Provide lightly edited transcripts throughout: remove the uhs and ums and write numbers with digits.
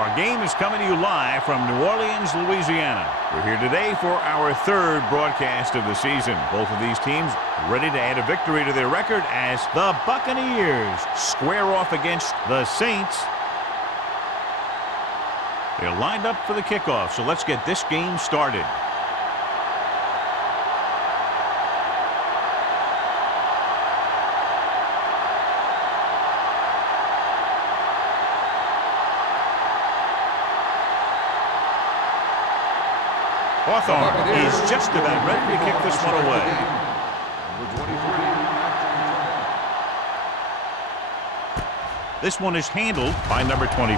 Our game is coming to you live from New Orleans, Louisiana. We're here today for our third broadcast of the season. Both of these teams ready to add a victory to their record as the Buccaneers square off against the Saints. They're lined up for the kickoff, so let's get this game started. Hawthorne is just about ready to kick this one away. This one is handled by number 23.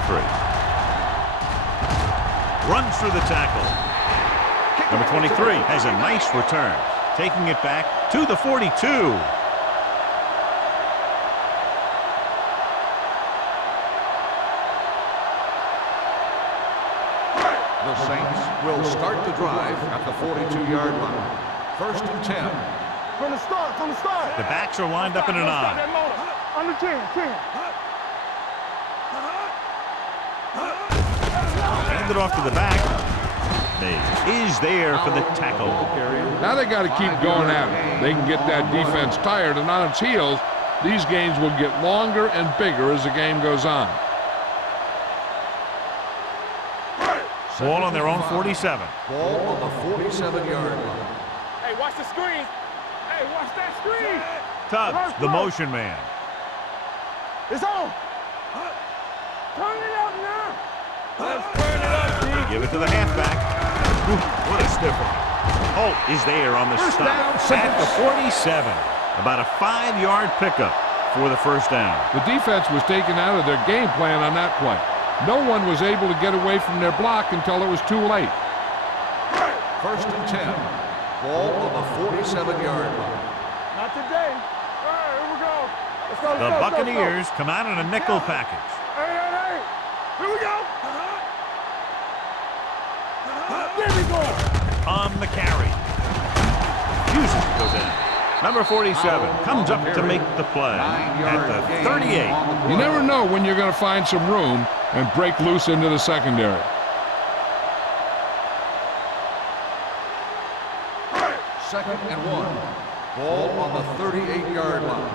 Runs through the tackle. Number 23 has a nice return, taking it back to the 42. The Saints will start the drive at the 42-yard line. 1st and 10. From the start. The backs are lined up in an I. Under 10. Handed off to the back. Mays is there for the tackle. Now they got to keep going at it. They can get that defense tired and on its heels. These games will get longer and bigger as the game goes on. Ball on their own 47. Ball on the 47-yard line. Hey, watch the screen. Hey, watch that screen. Tubbs, the motion man. It's on. Turn it up now. Let's turn it up, They give it to the halfback. Ooh, what a stiff one. Holt is there on the stop at the 47. About a 5-yard pickup for the first down. The defense was taken out of their game plan on that play. No one was able to get away from their block until it was too late. 1st and 10. Ball on the 47-yard line. Not today. All right, here we go. Let's go. The Buccaneers come out in a nickel package. Hey. Here we go. There we go. On the carry. Uses to go down. Number 47 comes up to make the play at the 38. You never know when you're going to find some room and break loose into the secondary. Second and 1. Ball on the 38-yard line.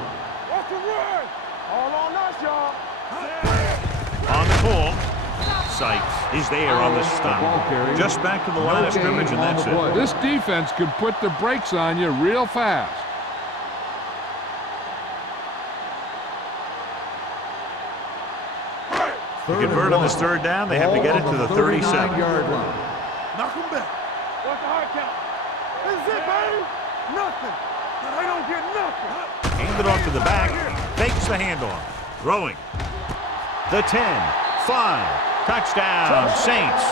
What's the run? All on us, y'all. On the pull. Sykes is there on the stop. Just back to the line of scrimmage, and that's it. This defense can put the brakes on you real fast. To convert on this third down, they have to get it to the 37-yard line. Knock him back. What's the hard count? This is it, baby. Nothing. They don't get nothing. Handed off to the back. Fakes the handoff. Throwing. The 10. 5. Touchdown, Saints.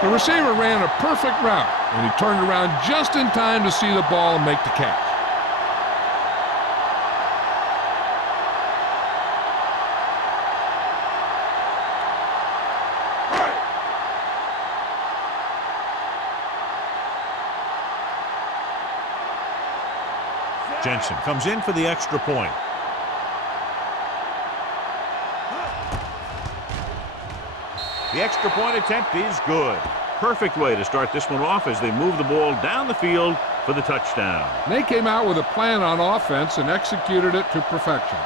The receiver ran a perfect route, and he turned around just in time to see the ball and make the catch. Jensen comes in for the extra point. The extra point attempt is good. Perfect way to start this one off as they move the ball down the field for the touchdown. They came out with a plan on offense and executed it to perfection.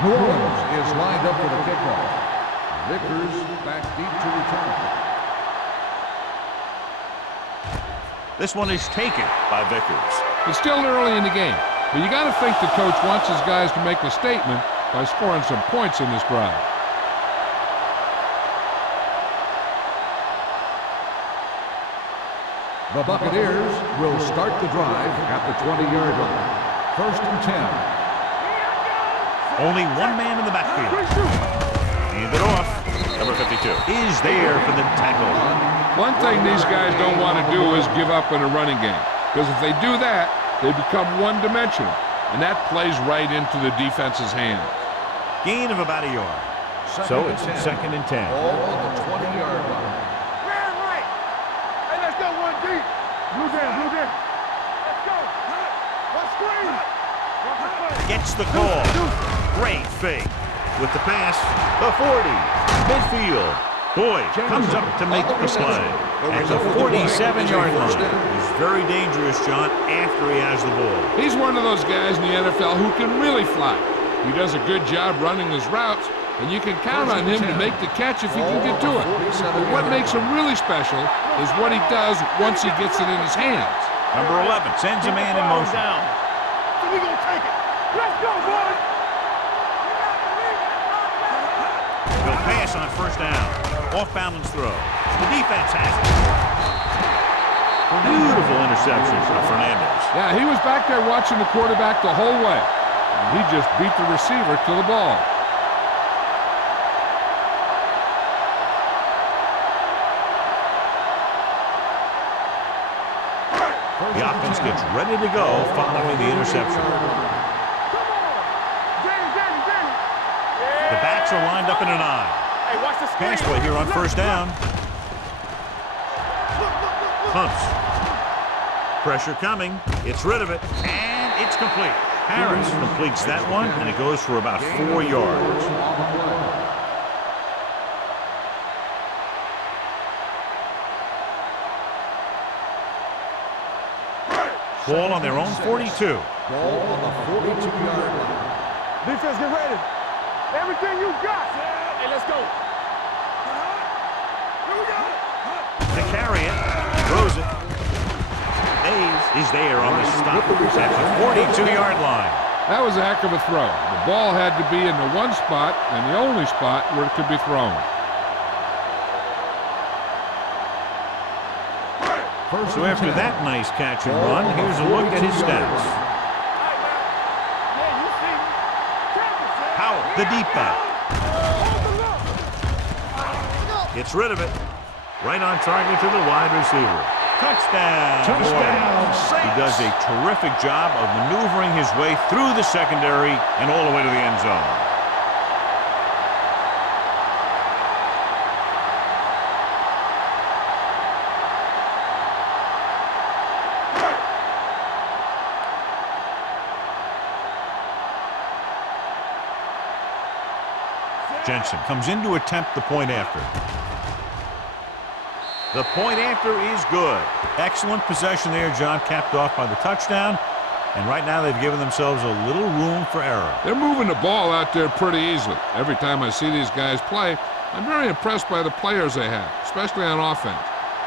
New Orleans is lined up for the kickoff. Vickers back deep to return. This one is taken by Vickers. It's still early in the game, but you got to think the coach wants his guys to make a statement by scoring some points in this drive. The Buccaneers will start the drive at the 20-yard line. 1st and 10. Only one man in the backfield. Handed off. Number 52 is there for the tackle. One thing these guys don't want to do is give up in a running game, because if they do that, they become one-dimensional, and that plays right into the defense's hands. Gain of about a yard. So it's 2nd and 10. Ball on the 20-yard line. Man, right. Hey, let's go one deep. Blue down, blue down. Let's go. One screen. Gets the call. Great fake. With the pass, the 40. Midfield. Boyd comes up to make the play. At the 47-yard line. He's very dangerous, John, after he has the ball. He's one of those guys in the NFL who can really fly. He does a good job running his routes, and you can count on him to make the catch if he can get to it. But what makes him really special is what he does once he gets it in his hands. Number 11 sends a man in motion. So we gonna take it. Let's go, boys. He'll pass on first down. Off-balance throw. The defense has it. Beautiful interception from Fernandez. Yeah, he was back there watching the quarterback the whole way. And he just beat the receiver to the ball. The offense gets ready to go following the interception. The backs are lined up in an eye. Hey, watch the screen. Pass play here on first down. Pumps. Pressure coming. It's rid of it. And it's complete. Harris completes that one, and it goes for about 4 yards. Ball on their own 42. Ball on the 42-yard line. Defense, get ready. Everything you got. Hey, let's go. Here we go. To carry it, throws it. Hayes is there on the stop at the 42-yard line. That was a heck of a throw. The ball had to be in the one spot and the only spot where it could be thrown. So after that nice catch and run, here's a look at his stats. Howell, the deep back. Gets rid of it. Right on target to the wide receiver. Touchdown. He does a terrific job of maneuvering his way through the secondary and all the way to the end zone. Jensen comes in to attempt the point after. The point after is good. Excellent possession there, John, capped off by the touchdown. And right now they've given themselves a little room for error. They're moving the ball out there pretty easily. Every time I see these guys play, I'm very impressed by the players they have, especially on offense.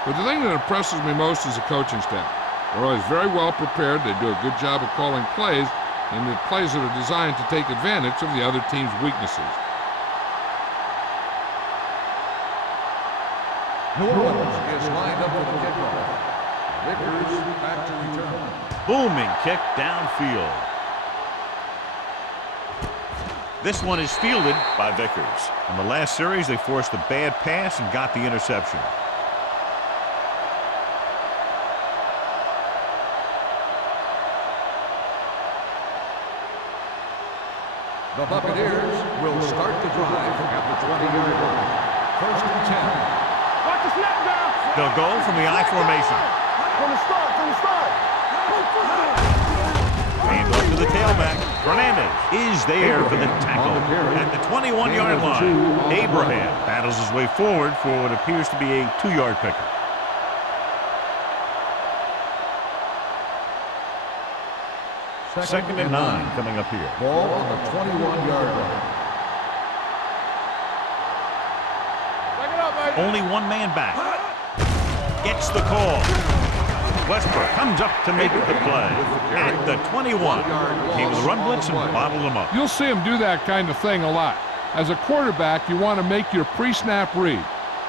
But the thing that impresses me most is the coaching staff. They're always very well prepared. They do a good job of calling plays, and the plays that are designed to take advantage of the other team's weaknesses. New Orleans is lined up for the kickoff. Vickers back to return. Booming kick downfield. This one is fielded by Vickers. In the last series, they forced a bad pass and got the interception. The Buccaneers will start the drive at the 20-yard line. 1st and 10. Watch the snap down. They'll go from the I formation. From the start, from the start. Hand off to the tailback. Fernandez is there for the tackle at the 21-yard line. Abraham battles his way forward for what appears to be a 2-yard pickup. Second and 9 coming up here. Ball on the 21-yard line. Only one man back. Gets the call. Westbrook comes up to make the play at the 21. Came with a run blitz and bottled him up. You'll see him do that kind of thing a lot. As a quarterback, you want to make your pre-snap read.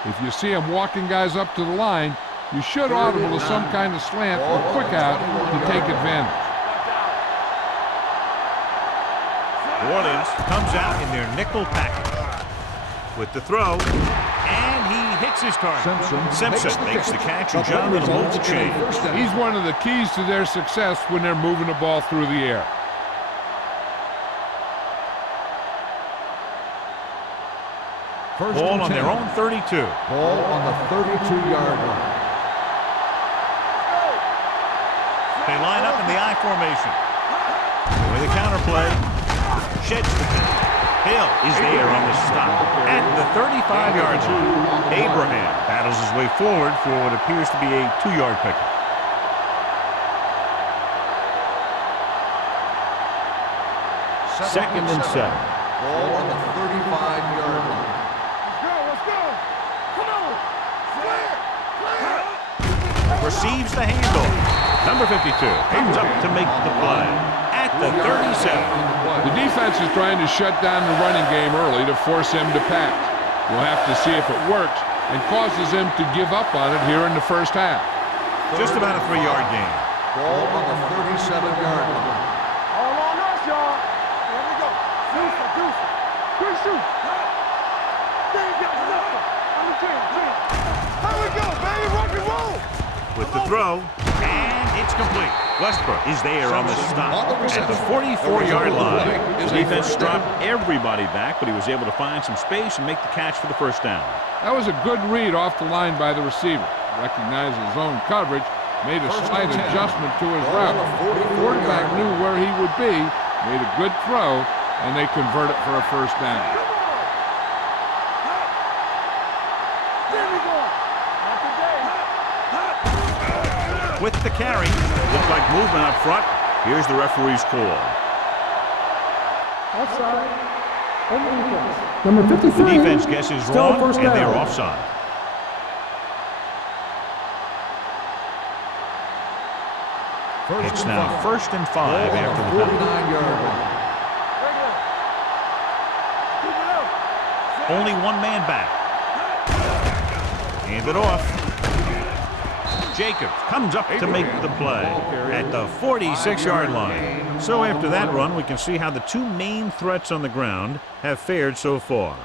If you see him walking guys up to the line, you should audible to some kind of slant or quick out to take advantage. New Orleans comes out in their nickel package with the throw, and he hits his target. Simpson makes the catch, and John will hold the chain. He's one of the keys to their success when they're moving the ball through the air. First Ball and on 10. their own 32. Ball on the 32-yard line. They line up in the I formation. With a counter play. Sheds the pass. Hill is there on the stop at the 35-yard line. Abraham battles his way forward for what appears to be a 2-yard pickup. Second and 7. Ball on the 35-yard line. Let's go. Come on. Clear. Receives the handoff. Number 52 comes up to make the play at the 37. The defense is trying to shut down the running game early to force him to pass. We'll have to see if it works and causes him to give up on it here in the first half. Just about a 3-yard gain. Ball on the 37-yard line. All on us, y'all. Here we go. Deuce. Good shoot. They ain't got nothing. I'm the king. Here we go, baby. Rock and roll. With the throw, and it's complete. Westbrook is there on the stop at the 44-yard line. The defense dropped everybody back, but he was able to find some space and make the catch for the first down. That was a good read off the line by the receiver. Recognized his own coverage, made a slight adjustment to his route. The quarterback knew where he would be, made a good throw, and they convert it for a first down. There we go. Not today. With the carry, looks like movement up front. Here's the referee's call. Offside. On the defense. Number 53. The defense guesses Still wrong, first and down. they're offside. It's now first and 5 after the penalty. 49-yard line. Regular. Keep it up. Only one man back. Hand it off. Jacobs comes up to make the play at the 46-yard line. So after that run, we can see how the two main threats on the ground have fared so far.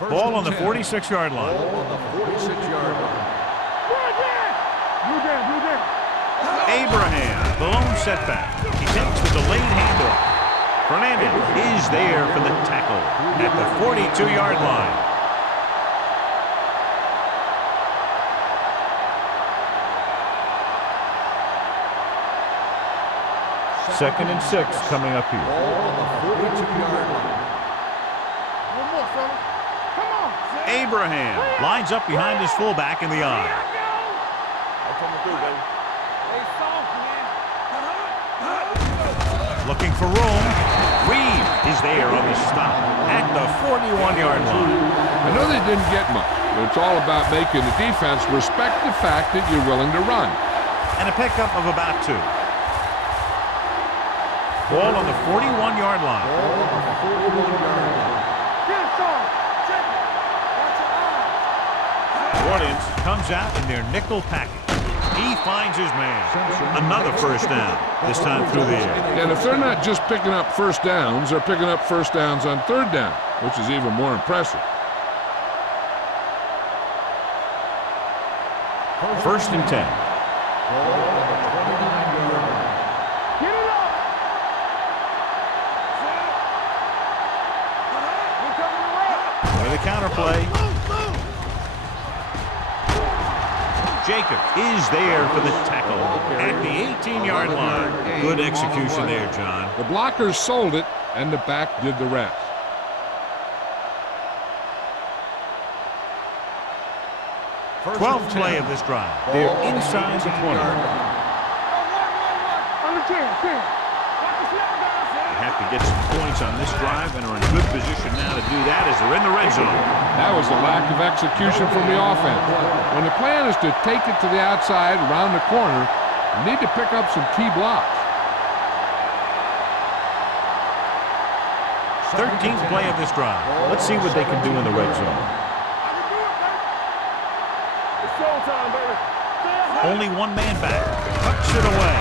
Ball on the 46-yard line. Ball on the 46-yard line. Blue down. Abraham, the lone setback. He takes the delayed handoff. Fernandez is there for the tackle at the 42-yard line. Second and 6 coming up here. Ball on the 42-yard line. One more, fella. Come on. Abraham lines up behind his fullback in the eye. I'm coming through, baby. Hey, soft, man. Looking for room. Reed is there on the stop at the 41-yard line. I know they didn't get much, but it's all about making the defense respect the fact that you're willing to run. And a pickup of about 2. Ball on the 41-yard line. Ball on the 41-yard line. Get it, son. Check it. Watch your eyes. New Orleans comes out in their nickel package. He finds his man. Another first down, this time through the air. And if they're not just picking up first downs, they're picking up first downs on third down, which is even more impressive. First and 10. Ball on the 29-yard line. Get it up. We're coming around. With a counter play. Jacobs is there for the tackle at the 18-yard line. Good execution there, John. The blockers sold it, and the back did the rest. First 12th and play 10. of this drive. They're inside the 20. Understand. Watch the snap, guys. They have to get some points on this drive and are in good position now to do that as they're in the red zone. That was a lack of execution from the offense. When the plan is to take it to the outside, around the corner, you need to pick up some key blocks. 13th play of this drive. Let's see what they can do in the red zone. It's showtime, baby. Only one man back. Tucks it away.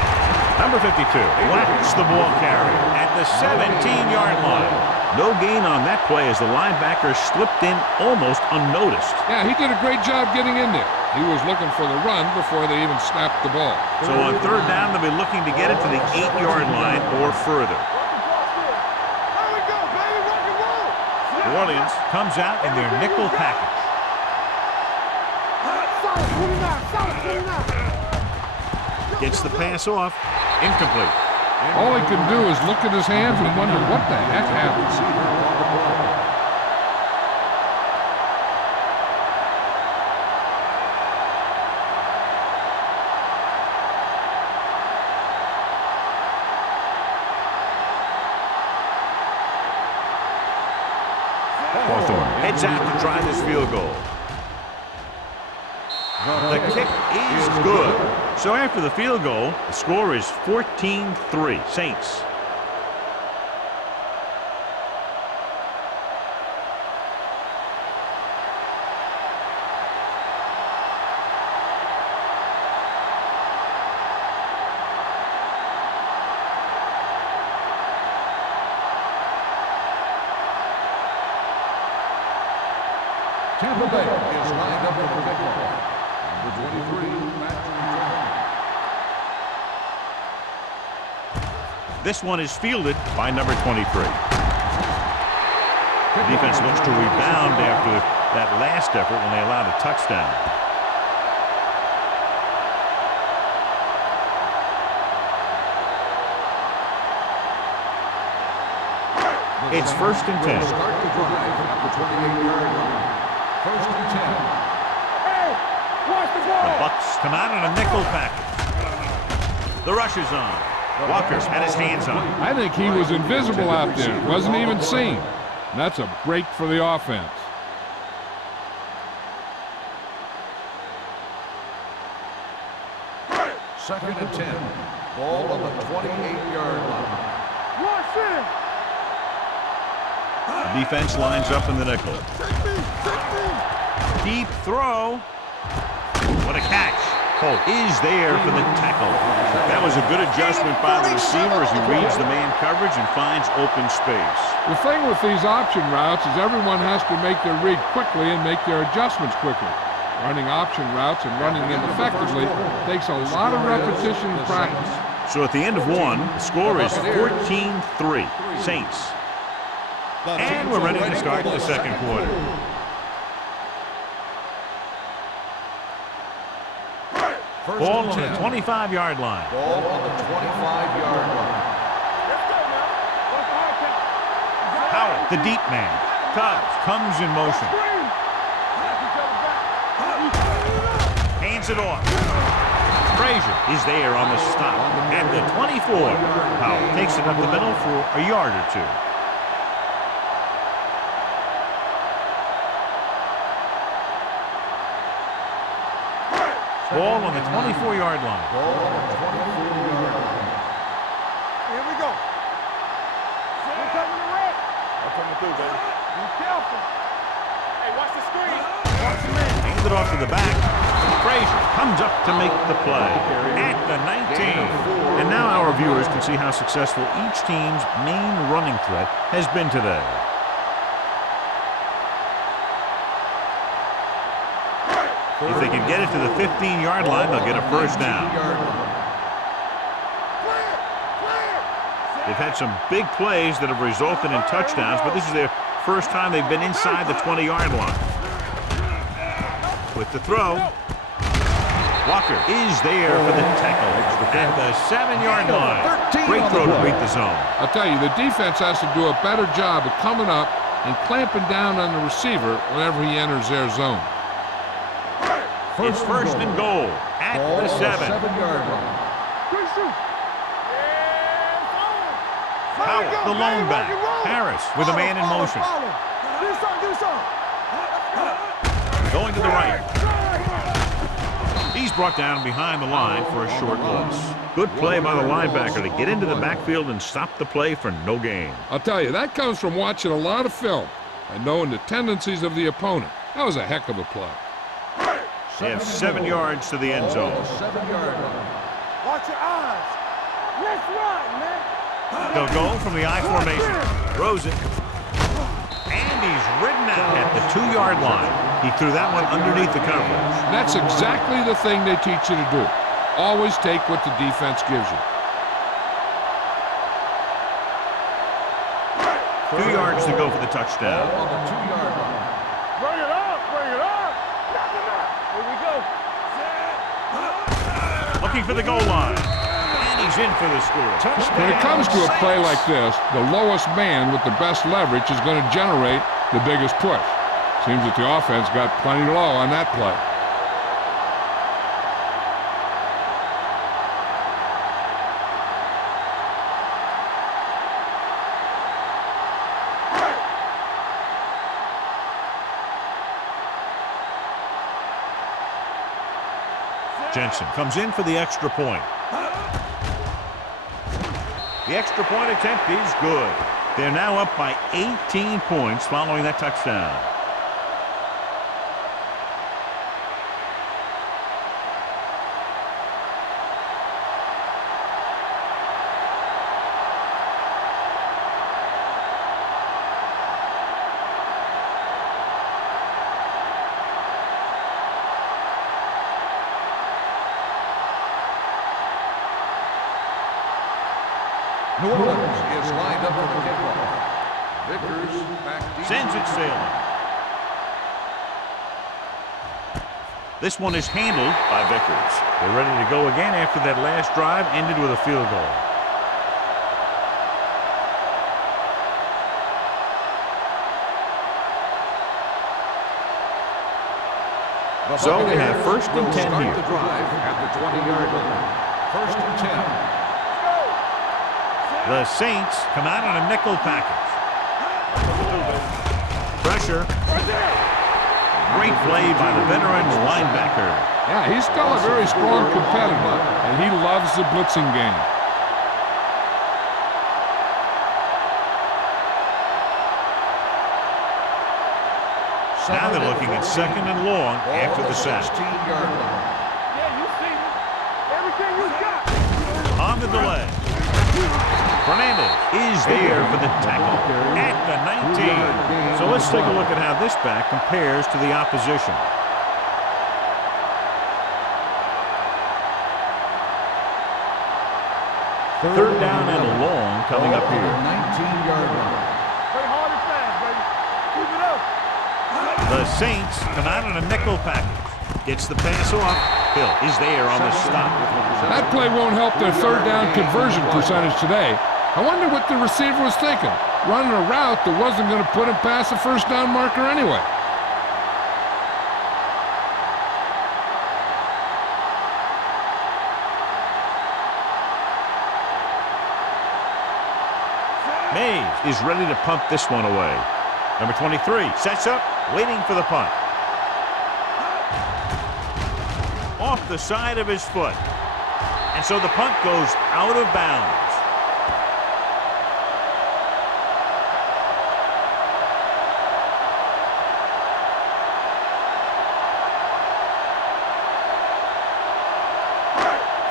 Number 52 whacks the ball carrier at the 17-yard line. No gain on that play as the linebacker slipped in almost unnoticed. Yeah, he did a great job getting in there. He was looking for the run before they even snapped the ball. So on third down, they'll be looking to get it to the 8-yard line or further. Here we New Orleans comes out in their nickel package. Solid 29, solid 29. Gets the pass off. Incomplete. All he can do is look at his hands and wonder what the heck happened. Hawthorne heads out to try this field goal. The kick is good. So after the field goal, the score is 14-3, Saints. Tampa Bay is lined up for the kickoff. Number 23, This one is fielded by number 23. The defense looks to rebound after that last effort when they allowed a touchdown. It's 1st and 10. Start the drive at the 28-yard line. 1st and 10. Hey, watch the The ball. Bucks come out in a nickel package. The rush is on. Walker had his hands on. I think he was invisible out there. Wasn't even seen. And that's a break for the offense. Second and 10. Ball on the 28-yard line. Watch it. The defense lines up in the nickel. Deep throw. What a catch. Holt is there for the tackle. That was a good adjustment by the receiver as he reads the man coverage and finds open space. The thing with these option routes is everyone has to make their read quickly and make their adjustments quickly. Running option routes and running them effectively takes a lot of repetition and practice. So at the end of one, the score is 14-3, Saints. And we're ready to start the second quarter. Ball on the 25-yard line. Ball on the 25-yard line. Let's go now. What's the hard count? Howard, the deep man. Tubbs comes in motion. Screen. Knock each other back. Hands it off. Frazier is there on the stop. At the 24. Howard takes it up the middle for a yard or two. Ball on the 24-yard line. Ball on the 24-yard line. Here we go. We're coming to red. I'm coming through, baby. Be careful. Hey, watch the screen. Watch the man. Hands it off to the back. Frazier comes up to make the play at the 19. And now our viewers can see how successful each team's main running threat has been today. If they can get it to the 15-yard line, they'll get a first down. They've had some big plays that have resulted in touchdowns, but this is their first time they've been inside the 20-yard line. With the throw, Walker is there for the tackle at the 7-yard line. Great throw to beat the zone. I'll tell you, the defense has to do a better job of coming up and clamping down on the receiver whenever he enters their zone. It's 1st and goal at the 7. 7-yard line. Good shoot. Howard, the lone back. Harris with a man in motion. Do something. Going to the right. He's brought down behind the line for a short loss. Good play by the linebacker to get into the backfield and stop the play for no gain. I'll tell you, that comes from watching a lot of film and knowing the tendencies of the opponent. That was a heck of a play. They have 7 yards to the end zone. 7-yard line. Watch your eyes. Let's run, man. They'll go from the I formation. Throws it. And he's ridden out at the 2-yard line. He threw that one underneath the coverage. And that's exactly the thing they teach you to do. Always take what the defense gives you. 2 yards to go for the touchdown. On the 2-yard line. Bring it up, bring it up. Knock him out. Here we go. Looking for the goal line. And he's in for the score. Touchdown. When it comes to a play Saints. like this, the lowest man with the best leverage is going to generate the biggest push. Seems that the offense got plenty low on that play. Jensen comes in for the extra point. The extra point attempt is good. They're now up by 18 points following that touchdown. New Orleans is lined up for the kickoff. Vickers back deep. Sends it sailing. This one is handled by Vickers. They're ready to go again after that last drive ended with a field goal. So we have first and 10 Start here. the drive at the 20-yard line. First and 10. The Saints come out on a nickel package. Pressure. Great play by the veteran linebacker. Yeah, he's still a very strong competitor, and he loves the blitzing game. Now they're looking at second and long after the sack. 16-yard line. Yeah, you see me. Everything you got. On the delay. Fernandez is there for the tackle at the 19. So let's take a look at how this back compares to the opposition. Third down and long coming up here. 19-yard line. Play hard and fast, baby. Keep it up. The Saints come out on a nickel package. Gets the pass off. Hill is there on the stop. That play won't help their third down conversion percentage today. I wonder what the receiver was thinking, running a route that wasn't going to put him past the first down marker anyway. Mays is ready to punt this one away. Number 23 sets up, waiting for the punt. Off the side of his foot. And so the punt goes out of bounds.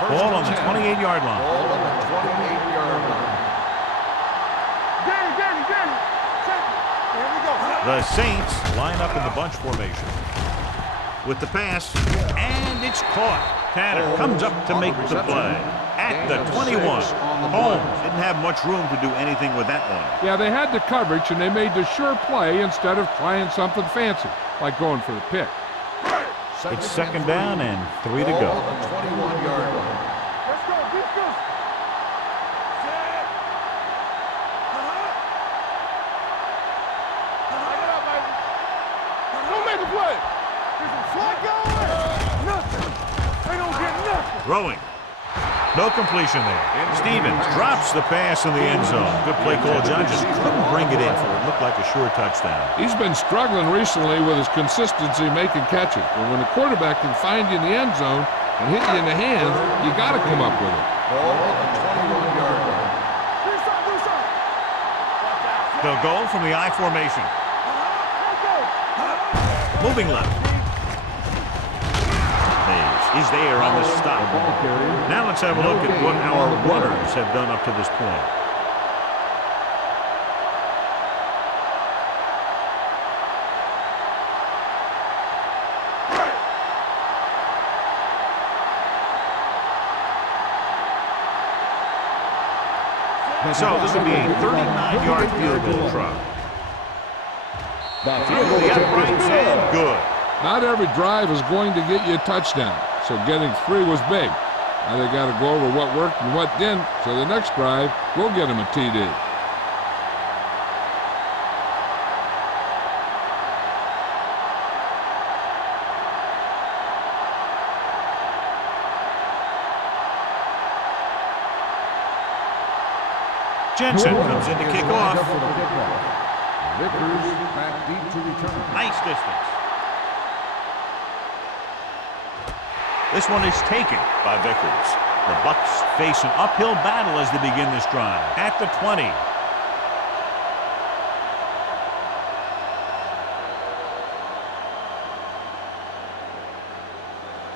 Ball on the 28-yard line. Ball on the 28-yard line. Danny. Check it. Here we go. The Saints line up in the bunch formation. With the pass, and it's caught. Tanner comes up to make the play. At the 21. Holmes didn't have much room to do anything with that one. Yeah, they had the coverage, and they made the sure play instead of trying something fancy, like going for the pick. It's second down and 3 to Ball go. on the 21-yard line. Let's go. Beat this. Set. Back it up, baby. Don't make a play. Is it slot going? Nothing. They don't get nothing. Throwing. No completion there. Stevens drops the pass in the end zone. Good play call. John just couldn't bring it in for it. Looked like a sure touchdown. He's been struggling recently with his consistency making catches. But when the quarterback can find you in the end zone and hit you in the hands, you got to come up with it. Ball on the 21-yard line. Do something. Watch out. They'll go from the I formation. Let's go. Moving left. Mays is there on the stop. Now let's have a look at what our runners have done up to this point. So this will be a 39-yard field goal try. Through the uprights and good. Not every drive is going to get you a touchdown, so getting 3 was big. Now they got to go over what worked and what didn't, so the next drive will get him a TD. Jensen comes in to kick off. Vickers back deep to return. Nice distance. This one is taken by Vickers. The Bucks face an uphill battle as they begin this drive. At the 20.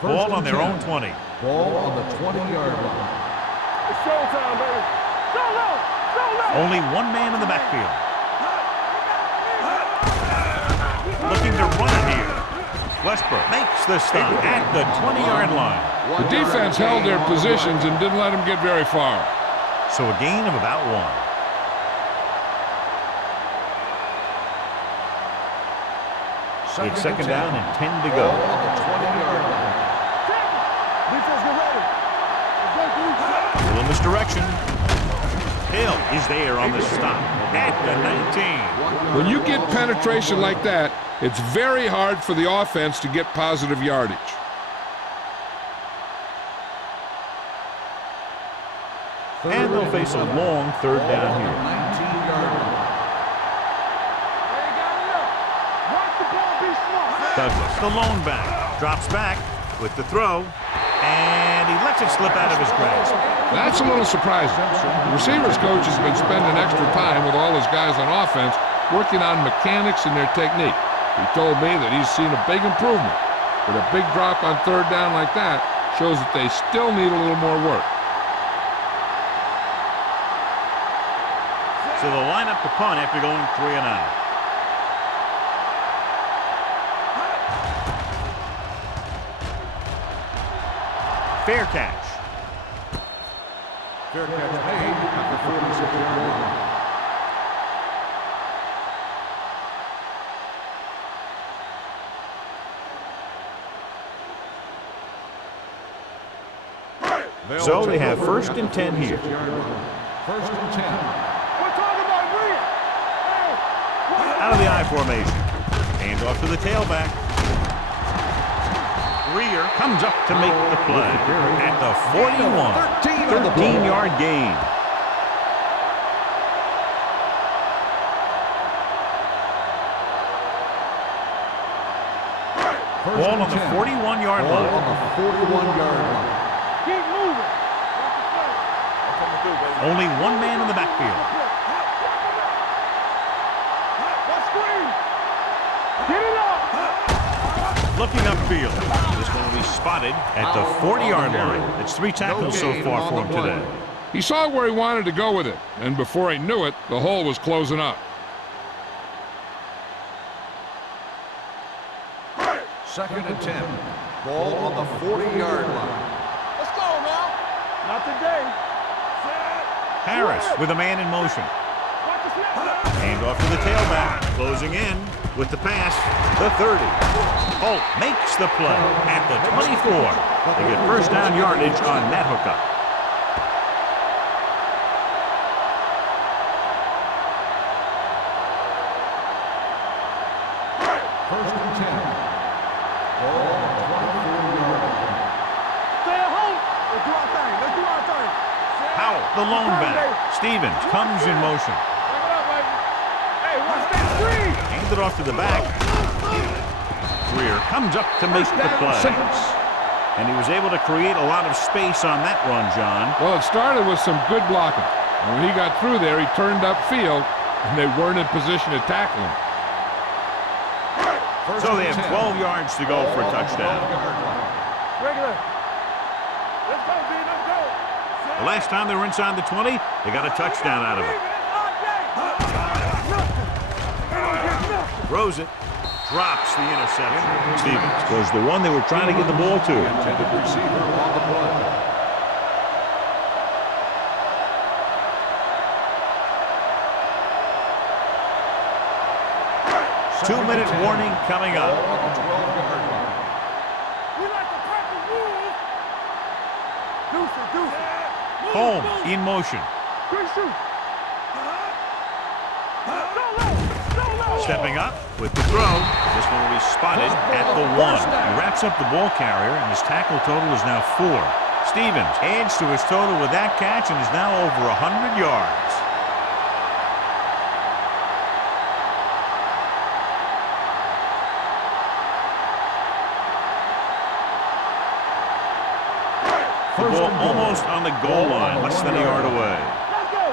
Ball on their own 20. Ball on the 20-yard line. It's showtime, baby. Go low! Go low! Only one man in the backfield. Looking to run it here. Westbrook makes the stop at the 20-yard line. The defense held their positions and didn't let them get very far. So a gain of about 1. It's second down and 10 to go. On the 20-yard line. Defense, get ready. A little misdirection. Hill is there on the stop at the 19. When you get penetration like that, it's very hard for the offense to get positive yardage. And they'll face a long third down here. 19-yard line. Watch the ball be smart. Douglas, the lone back, drops back with the throw, and he lets it slip out of his grasp. That's a little surprising. The receivers coach has been spending extra time with all his guys on offense working on mechanics and their technique. He told me that he's seen a big improvement, but a big drop on third down like that shows that they still need a little more work. So they'll line up to punt after going 3 and out. Fair catch. Fair catch made at the 46-yard line. So they have first and 10 here. First and 10. We're talking about Green. Out of the I formation. Hand off to the tailback. Greer comes up to make the play at the 41. 13-yard gain. Ball on the 41-yard Ball line. on the 41-yard line. Keep moving. Only one man in the backfield. Let's screen. Get it up. Looking upfield. This one will be spotted at the 40-yard line. It's 3 tackles so far for him today. He saw where he wanted to go with it, and before he knew it, the hole was closing up. Second and 10. Ball on the 40-yard line. Let's go now. Not today. Harris with a man in motion. Watch the snap. Hand off to the tailback. Closing in with the pass. The 30. Holt makes the play at the 24. They get first down yardage on that hookup. First and 10. Ball on the 24-yard line. Stay at home. Let's do our thing. Let's do our thing. Powell, the lone back. Stevens comes in motion. Bring it up, baby. Hey, watch that screen. Hands it off to the back. Greer comes up to make the play. And he was able to create a lot of space on that run, John. Well, it started with some good blocking. And when he got through there, he turned upfield, and they weren't in position to tackle him. So they have 12 yards to go for a touchdown. Regular. Let's go, D. Let's go. The last time they were inside the 20, they got a touchdown out of it. Throws it. Drops the interception. Stevens was the one they were trying to get the ball to. Intended receiver on the play. 2-minute warning coming Ball up. on the 12-yard line. We like to practice rules. Deuce it. Holmes in motion. Quick shoot. Stepping up with the throw. This one will be spotted at the 1. He wraps up the ball carrier, and his tackle total is now 4. Stevens adds to his total with that catch and is now over 100 yards. The ball almost on the goal line, less than a yard away. Let's go.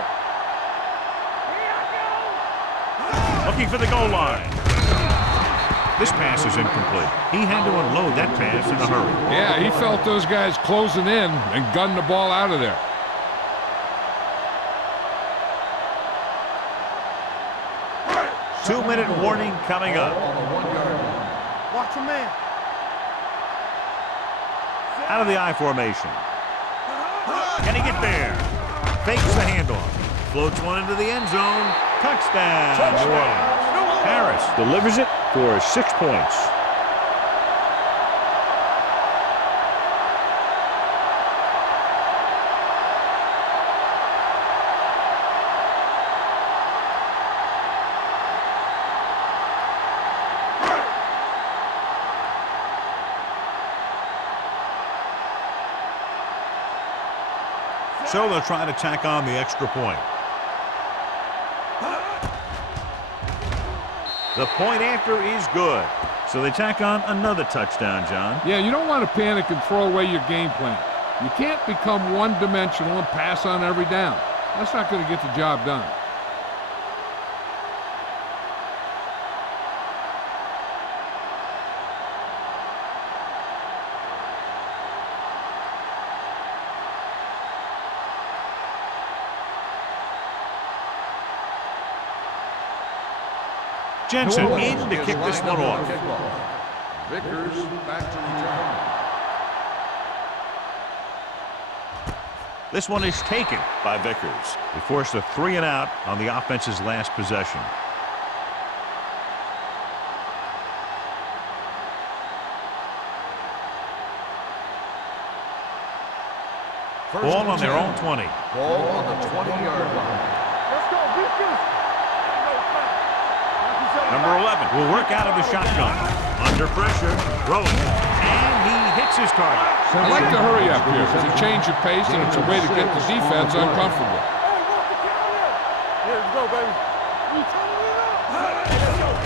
Looking for the goal line. This pass is incomplete. He had to unload that pass in a hurry. Yeah, he felt those guys closing in and gunned the ball out of there. Two-minute warning coming up. On the 1-yard line. Watch your man. Out of the I formation. Can he get there? Fakes the handoff. Floats one into the end zone. Touchdown, New Orleans. Harris delivers it for 6 points. So they'll try to tack on the extra point. The point after is good. So they tack on another touchdown, John. Yeah, you don't want to panic and throw away your game plan. You can't become one-dimensional and pass on every down. That's not going to get the job done. Jensen New Orleans in to is kick this lined one up off. for the kickoff. Vickers back to return. This one is taken by Vickers. They forced a 3-and-out on the offense's last possession. Ball on their own 20. Ball on the 20-yard line. Let's go. Defense. Number 11 will work out of the shotgun. Under pressure, throwing, and he hits his target. I like to hurry up here. It's a change of pace, and it's a way to get the defense uncomfortable. Here we go, baby. We turning it up.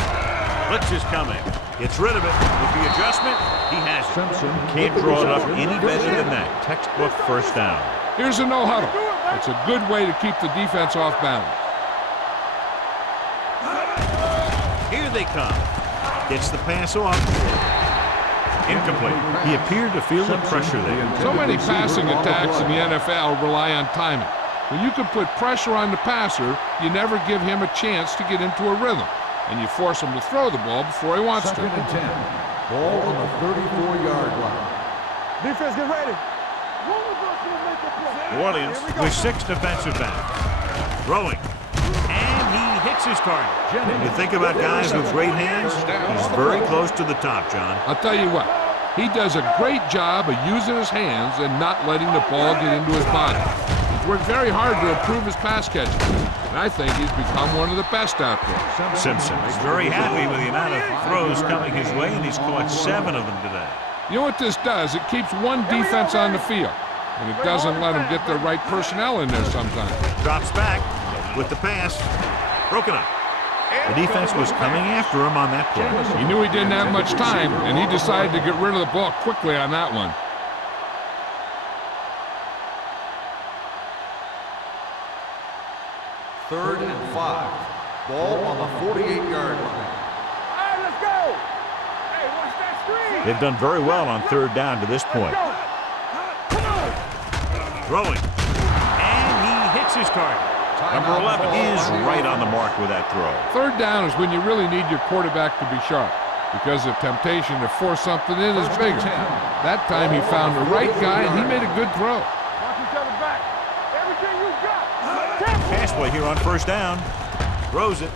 Blitz is coming. Gets rid of it. With the adjustment, he has it. Can't draw it up any better than that. Textbook first down. Here's a no-huddle. It's a good way to keep the defense off balance. Here they come. Gets the pass off. Incomplete. He appeared to feel the pressure there. So many passing attacks in the NFL rely on timing. When you can put pressure on the passer, you never give him a chance to get into a rhythm, and you force him to throw the ball before he wants Second to. and 10. Ball on the 34-yard line. Defense, get ready. One of us will make a play. New Orleans with 6 defensive backs. Throwing. And he hits his target. When you think about guys with great hands, he's very close to the top, John. I'll tell you what, he does a great job of using his hands and not letting the ball get into his body. He's worked very hard to improve his pass catching, and I think he's become one of the best out there. Simpson is very happy with the amount of throws coming his way, and he's caught 7 of them today. You know what this does? It keeps one defense on the field, and it doesn't let them get the right personnel in there sometimes. Drops back with the pass. Broken up. The defense was coming after him on that play. He knew he didn't have much time, and he decided to get rid of the ball quickly on that one. Third and 5. Ball on the 48-yard line. All right, let's go. Hey, watch that screen. They've done very well on 3rd down to this point. Throwing. And he hits his target. Number 11 is right on the mark with that throw. 3rd down is when you really need your quarterback to be sharp, because the temptation to force something in is bigger. That time he found the right guy, and he made a good throw. Watch each other back. Everything you got. Pass play here on 1st down. Throws it.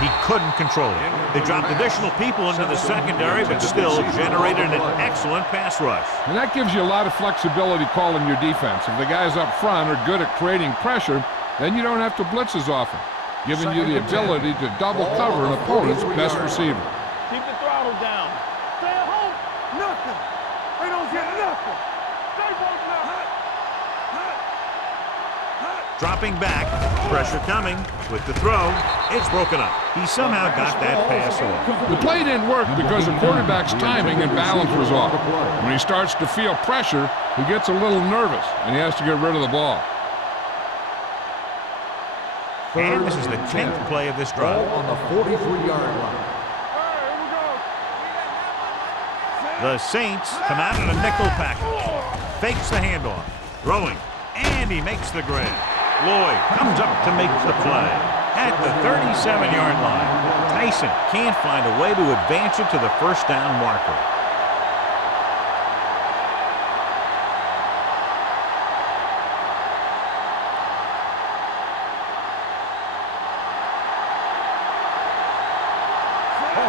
He couldn't control it. They dropped additional people into the secondary, but still generated an excellent pass rush. And that gives you a lot of flexibility calling your defense. If the guys up front are good at creating pressure, then you don't have to blitz as often, giving you the ability to double cover an opponent's best receiver. Keep the throttle down. Stay at home. Nothing. They don't get nothing. Stay both now. Dropping back, pressure coming with the throw. It's broken up. He somehow got that pass off. The play didn't work because the quarterback's timing and balance was off. When he starts to feel pressure, he gets a little nervous, and he has to get rid of the ball. And this is the 10th play of this drive. On the 43-yard line. The Saints come out in a nickel package. Fakes the handoff. Throwing. And he makes the grab. Lloyd comes up to make the play. At the 37-yard line, Tyson can't find a way to advance it to the first down marker.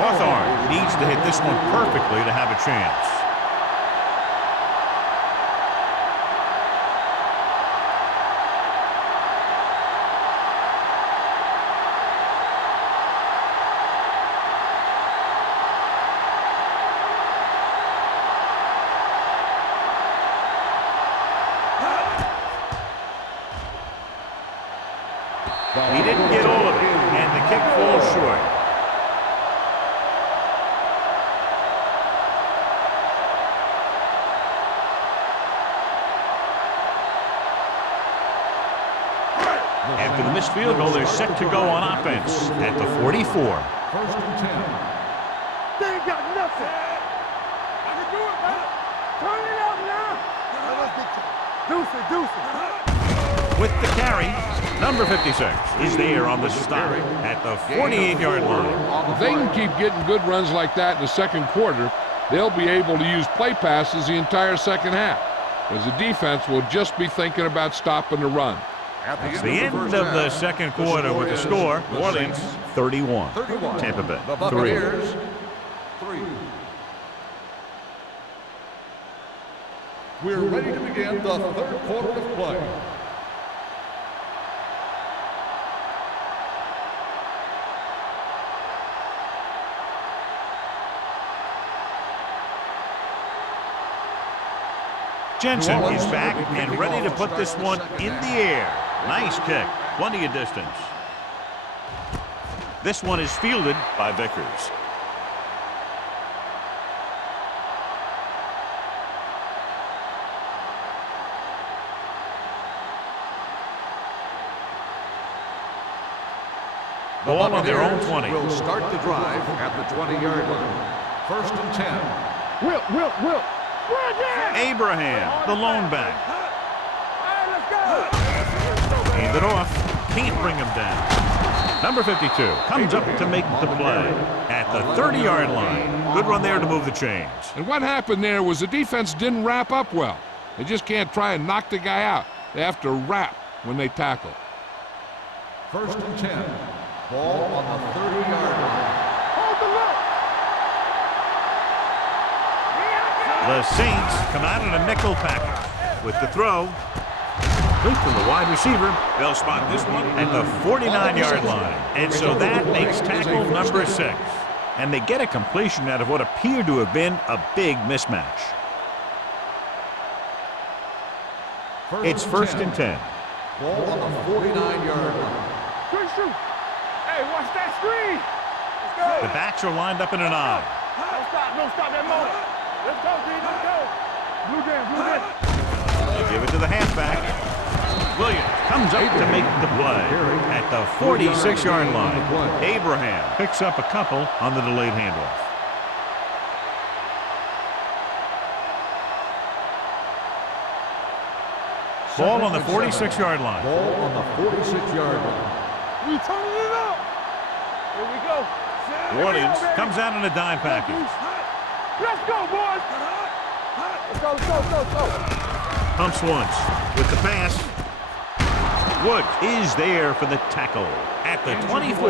Hawthorne needs to hit this one perfectly to have a chance. He didn't get all of it, and the kick falls short. After the missed field goal, they're set to go on offense at the 44. First and 10. They ain't got nothing. I can do it, man. Turn it up now. Let's get to it. Deuce it. With the carry, number 56 is there on the stop at the 48-yard line. If they can keep getting good runs like that in the second quarter, they'll be able to use play passes the entire second half, because the defense will just be thinking about stopping the run. It's the end of the second quarter with the score, New Orleans 31, Tampa Bay 3. 3. We're ready to begin the third quarter of play. Jensen is back and ready to put this one in the air. Nice kick, plenty of distance. This one is fielded by Vickers. Ball on their own 20. Will start the drive at the 20-yard line. First and 10. Will. Abraham, the lone back. Hand it off. Can't bring him down. Number 52 comes up to make the play at the 30-yard line. Good run there to move the chains. And what happened there was the defense didn't wrap up well. They just can't try and knock the guy out. They have to wrap when they tackle. First and 10. Ball on the 30-yard line. The Saints come out in a nickel package with the throw. Loop from the wide receiver. They'll spot this one at the 49-yard line. And so that makes tackle number 6. And they get a completion out of what appeared to have been a big mismatch. It's first and 10. Ball on the 49-yard line. Good shoot. Hey, watch that screen. Let's go. The backs are lined up in an I. Don't stop that moment. Let's go, D. Let's go. Blue game. They give it to the halfback. Williams comes up to make the play at the 46-yard line. Abraham picks up a couple on the delayed handoff. Ball on the 46-yard line. Ball on the 46-yard line. We turning it up. Here we go. New Orleans comes out in a dime package. Let's go, boys. Let's go. Pumps once with the pass. Woods is there for the tackle at the 24.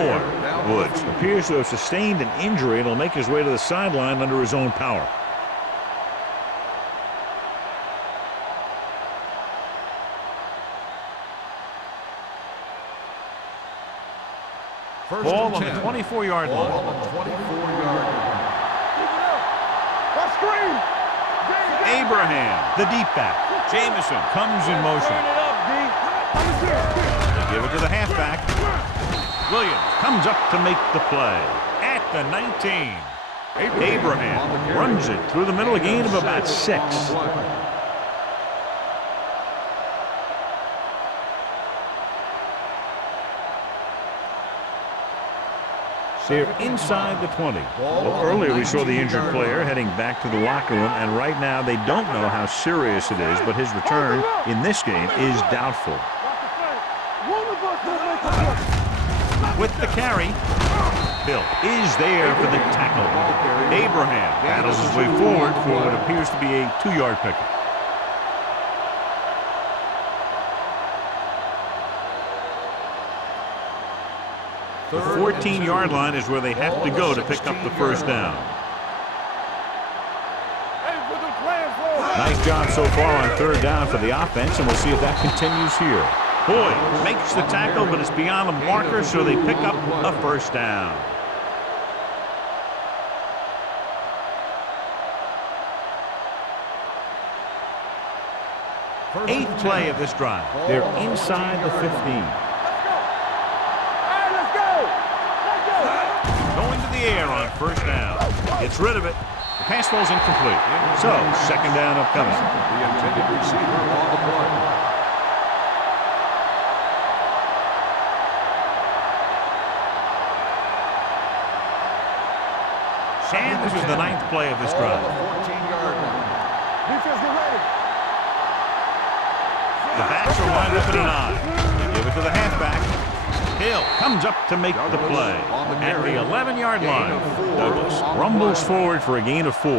Woods appears to have sustained an injury and will make his way to the sideline under his own power. Ball on the 24-yard line. On the 24-yard line. Abraham, the deep back. Jamison comes in motion. They give it to the halfback. Williams comes up to make the play at the 19. Abraham runs it through the middle, a gain of about 6. They're inside the 20. Well, earlier we saw the injured player heading back to the locker room, and right now they don't know how serious it is, but his return in this game is doubtful. With the carry, Bill is there for the tackle. Abraham battles his way forward for what appears to be a 2-yard pickup. The 14-yard line is where they have to go to pick up the first down. Nice job so far on 3rd down for the offense, and we'll see if that continues here. Boyd makes the tackle, but it's beyond the marker, so they pick up a first down. Eighth play of this drive. They're inside the 15. Air on first down. Gets rid of it. The pass falls incomplete. So, 2nd down upcoming. The intended receiver on the play. And this is the 9th play of this drive. On the 14-yard line. Defense, get ready. The backs are lined up in an I. They give it to the halfback. Hill comes up to make the play at the 11-yard line. Douglas rumbles forward for a gain of 4.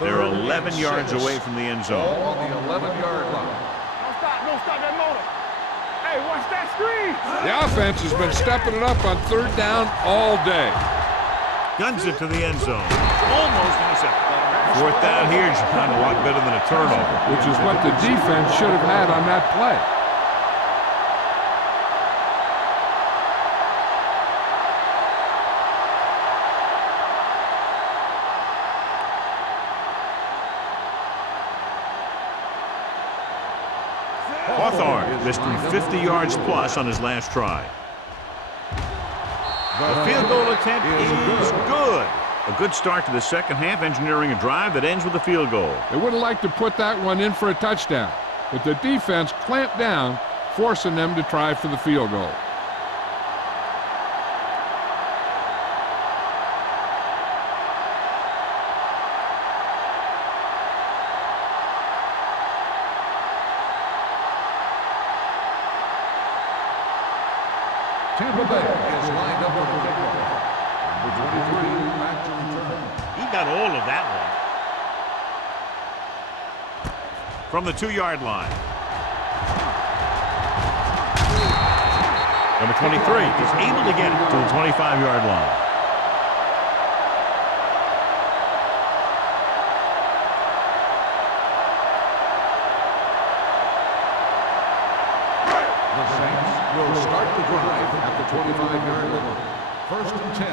They're 11 yards away from the end zone. On the 11-yard line. Don't stop that motor. Hey, watch that screen. The offense has been stepping it up on 3rd down all day. Guns it to the end zone. Almost intercepted. 4th down here is kind of a lot better than a turnover. Which is what the defense should have had on that play. Hawthorne missed him 50 yards plus on his last try. The field goal attempt is good. A good start to the second half, engineering a drive that ends with a field goal. They would have liked to put that one in for a touchdown, but the defense clamped down, forcing them to try for the field goal. Tampa Bay is lined up for the kickoff. Number 23, back to return. He got all of that one. From the 2-yard line. Number 23 is able to get it to the 25-yard line. The Saints will start the drive at the 25-yard line. 1st and 10.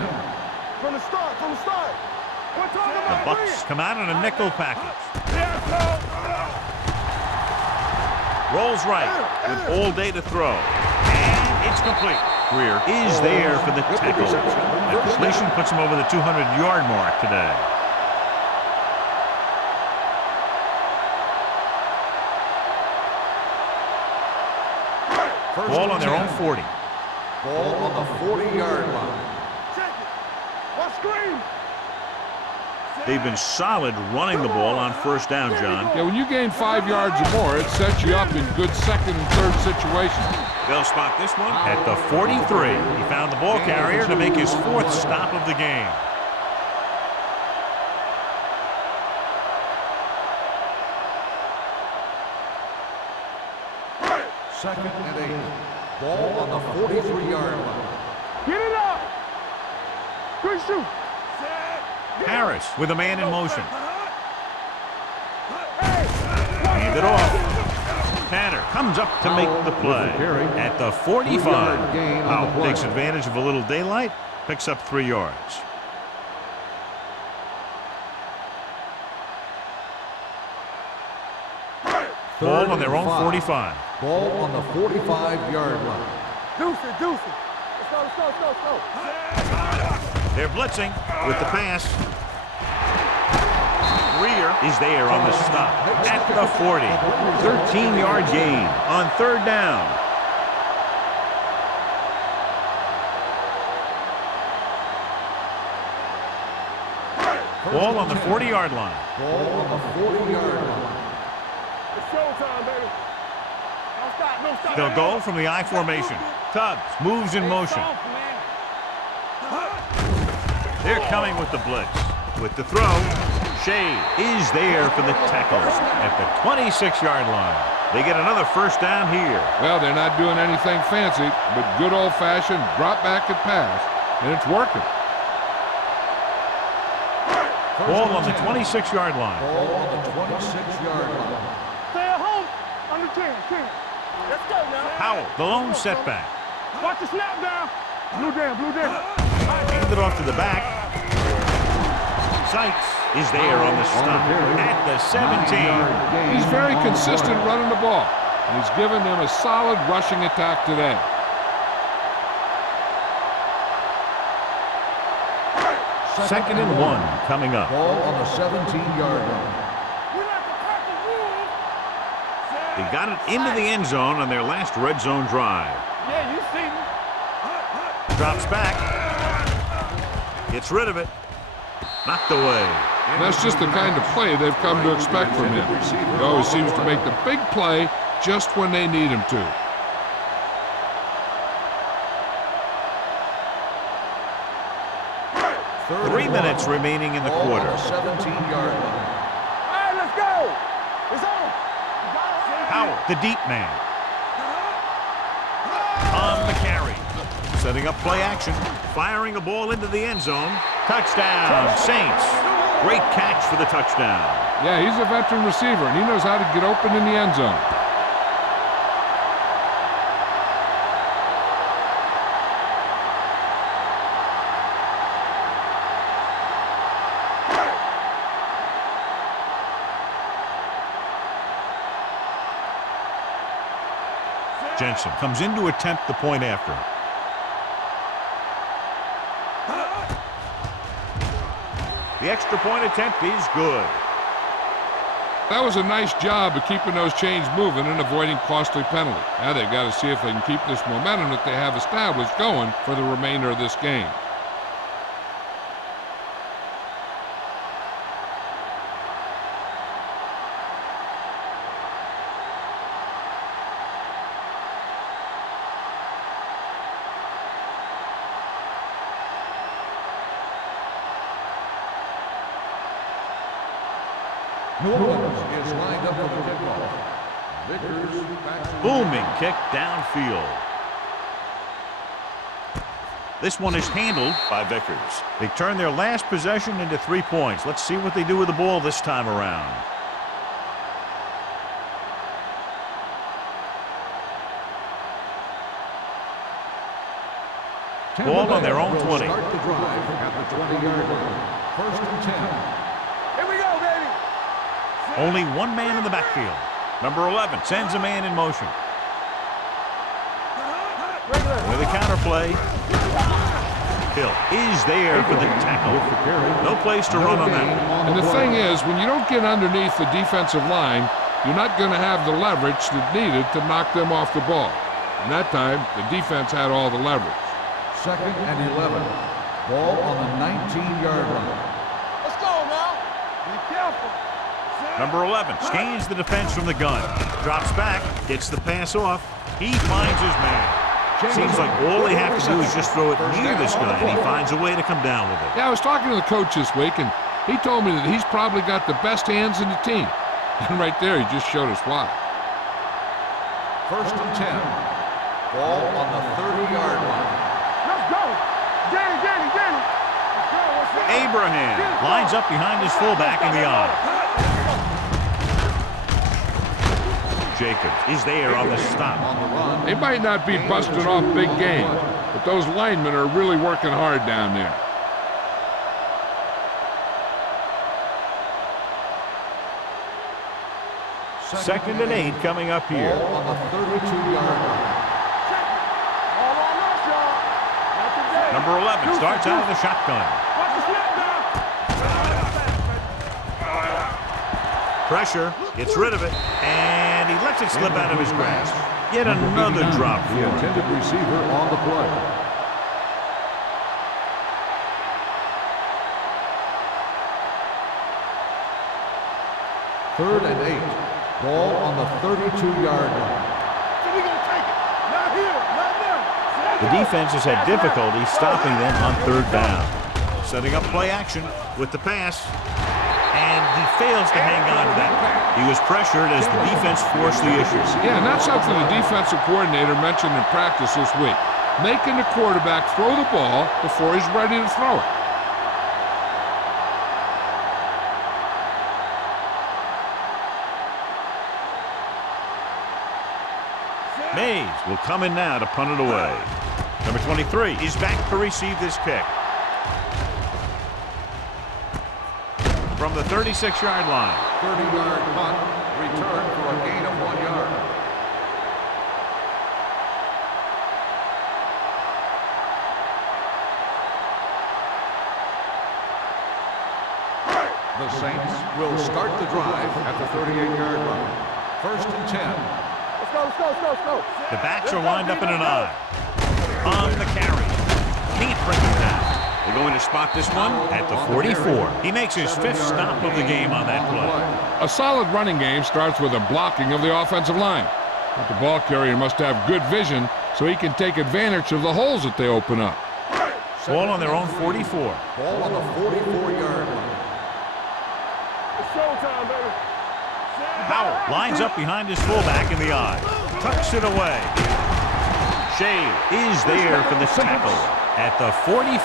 From the start, from the start. The Bucs come out in a nickel package. Rolls right with all day to throw. And it's complete. Greer is there for the tackle. That completion puts him over the 200-yard mark today. Ball on their own 40. Ball on the 40-yard line. Check it. What screen? They've been solid running the ball on first down, John. Yeah, when you gain 5 yards or more, it sets you up in good 2nd and 3rd situations. They'll spot this one at the 43. He found the ball carrier to make his 4th stop of the game. Second and 8. Ball on the 43-yard line. Get it up. Good shoot. Harris with a man in motion. Hand it off. Tanner comes up to make the play at the 45. Powell takes advantage of a little daylight, picks up 3 yards. Ball on their own 45. Ball on the 45-yard line. Deuce it, deuce it. Let's go, let's go, let's go, let's go. They're blitzing with the pass. Greer is there on the stop at the 40. 13-yard gain on 3rd down. Ball on the 40-yard line. Ball on the 40-yard line. It's showtime, baby. Don't stop, don't stop. They'll go from the I formation. Tubbs moves in motion. They're coming with the blitz. With the throw, Shea is there for the tackle at the 26-yard line. They get another 1st down here. Well, they're not doing anything fancy, but good old-fashioned drop back and pass, and it's working. Ball on the 26-yard line. Ball on the 26-yard line. Stay at home. Under 10, 10. Let's go now. Powell, the lone setback. Watch the snap down. Blue down, blue down. Hand it off to the back. Sykes is there on the stop at the 17. He's very consistent running the ball, and he's given them a solid rushing attack today. Second and 1 coming up. Ball on the 17-yard line. They got it into the end zone on their last red zone drive. Yeah, you see me. Drops back. Gets rid of it. Knocked away. And that's just the kind of play they've come to expect from him. He always seems to make the big play just when they need him to. Third 3 and minutes 1. remaining in the Ball quarter. on the 17-yard line. All right, let's go. It's on. Powell, the deep man. On the carry. Setting up play action. Firing a ball into the end zone. Touchdown, Saints. Great catch for the touchdown. Yeah, he's a veteran receiver, and he knows how to get open in the end zone. Jensen comes in to attempt the point after. The extra point attempt is good. That was a nice job of keeping those chains moving and avoiding costly penalties. Now they've got to see if they can keep this momentum that they have established going for the remainder of this game. New Orleans is lined up for the kickoff. Vickers back to Booming kick downfield. This one is handled by Vickers. They turn their last possession into 3 points. Let's see what they do with the ball this time around. Ball on their own 20. Start the drive at the 20-yard line. 1st and 10. Here we go, baby. Only one man in the backfield. Number 11 sends a man in motion. With a counterplay. Hill is there for the tackle. No place to run on that one. And the thing is, when you don't get underneath the defensive line, you're not going to have the leverage that's needed to knock them off the ball. And that time, the defense had all the leverage. 2nd and 11. Ball on the 19-yard line. Let's go now. Be careful. Number 11 scans the defense from the gun. Drops back, gets the pass off. He finds his man. Seems like all they have to do is just throw it near this guy, and he finds a way to come down with it. Yeah, I was talking to the coach this week, and he told me that he's probably got the best hands in the team. And right there, he just showed us why. First and 10. Ball on the 30-yard line. Let's go. Danny. Let's go. What's up? Abraham lines up behind his fullback in the I. Jacobs is there on the stop. On the run. They might not be busting off big games, but those linemen are really working hard down there. Second and 8 coming up here. Ball on the 32-yard line. All on us, y'all. Not today. Number 11 starts out of the shotgun. Watch the snap now. Pressure, gets rid of it, and he lets it slip out of his grasp. Yet another drop for The him. intended receiver on the play. Third and 8. Ball on the 32-yard line. So we gonna take it. Not here. Not now. The defense has had difficulty stopping them on third down. Setting up play action with the pass, and he fails to hang on to that. He was pressured as the defense forced the issue. Yeah, and that's something the defensive coordinator mentioned in practice this week. Making the quarterback throw the ball before he's ready to throw it. Mays will come in now to punt it away. Number 23 is back to receive this kick. From the 36-yard line. 30-yard punt. Return for a gain of 1 yard. The Saints will start the drive at the 38-yard line. First and 10. Let's go. The backs are lined up in an I. On the carry. Can't bring it down. They're going to spot this one at the 44. He makes his 5th stop of the game on that play. A solid running game starts with a blocking of the offensive line. But the ball carrier must have good vision so he can take advantage of the holes that they open up. Ball on their own 44. Ball on the 44-yard line. It's showtime, baby. Howell lines up behind his fullback in the I. Tucks it away. Shea is there for the tackle at the 45.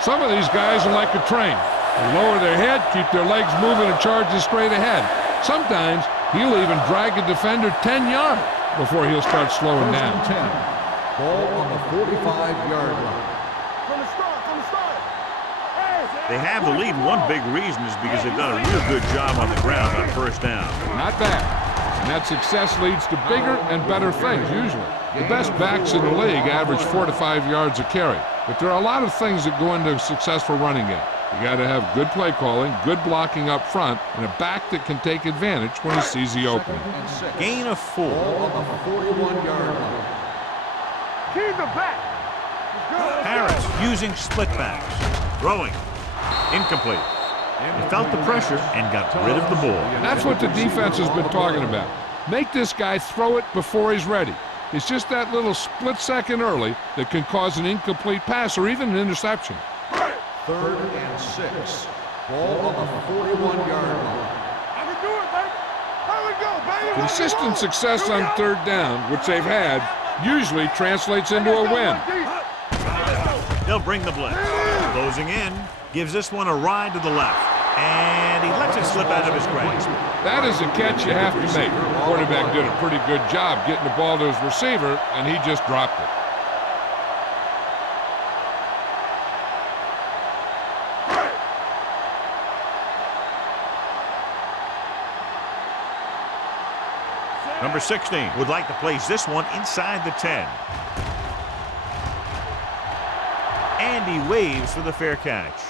Some of these guys are like a train. They lower their head, keep their legs moving, and charge straight ahead. Sometimes he'll even drag a defender 10 yards before he'll start slowing First down. and 10. Ball on the 45-yard line. From the start. They have the lead, and one big reason is because they've done a real good job on the ground on first down. Not bad. And that success leads to bigger and better things, usually. The best backs in the league average 4 to 5 yards a carry. But there are a lot of things that go into a successful running game. You got to have good play calling, good blocking up front, and a back that can take advantage when he sees the opening. Gain of 4. Ball on the 41-yard line. Keep the back. Harris using split backs. Throwing. Incomplete. He felt the pressure and got rid of the ball. That's what the defense has been talking about. Make this guy throw it before he's ready. It's just that little split second early that can cause an incomplete pass or even an interception. Third and 6. Ball on the 41-yard line. I can do it, baby. How we go, baby? Consistent success on third down, which they've had, usually translates into a win. They'll bring the blitz. Closing in. Gives this one a ride to the left. And he lets it slip out of his grasp. That is a catch you have to make. The quarterback did a pretty good job getting the ball to his receiver, and he just dropped it. Number 16 would like to place this one inside the 10. And he waves for the fair catch.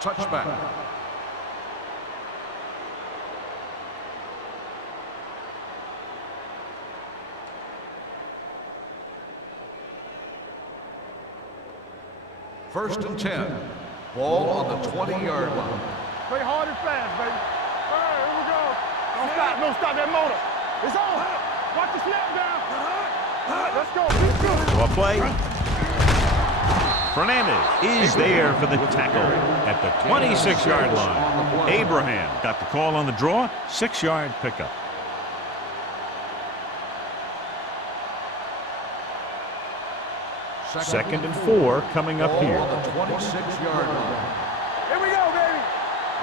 Touchback. First and 10. Ball on the 20-yard line. Play hard and fast, baby. All right, here we go. Don't stop that motor. It's on. Watch the snap down. Let's go. Keep good. Well play. Fernandez is there for the tackle at the 26-yard line. Abraham got the call on the draw. 6-yard pickup. 2nd and 4 coming up Ball here. on the 26-yard line. Here we go, baby.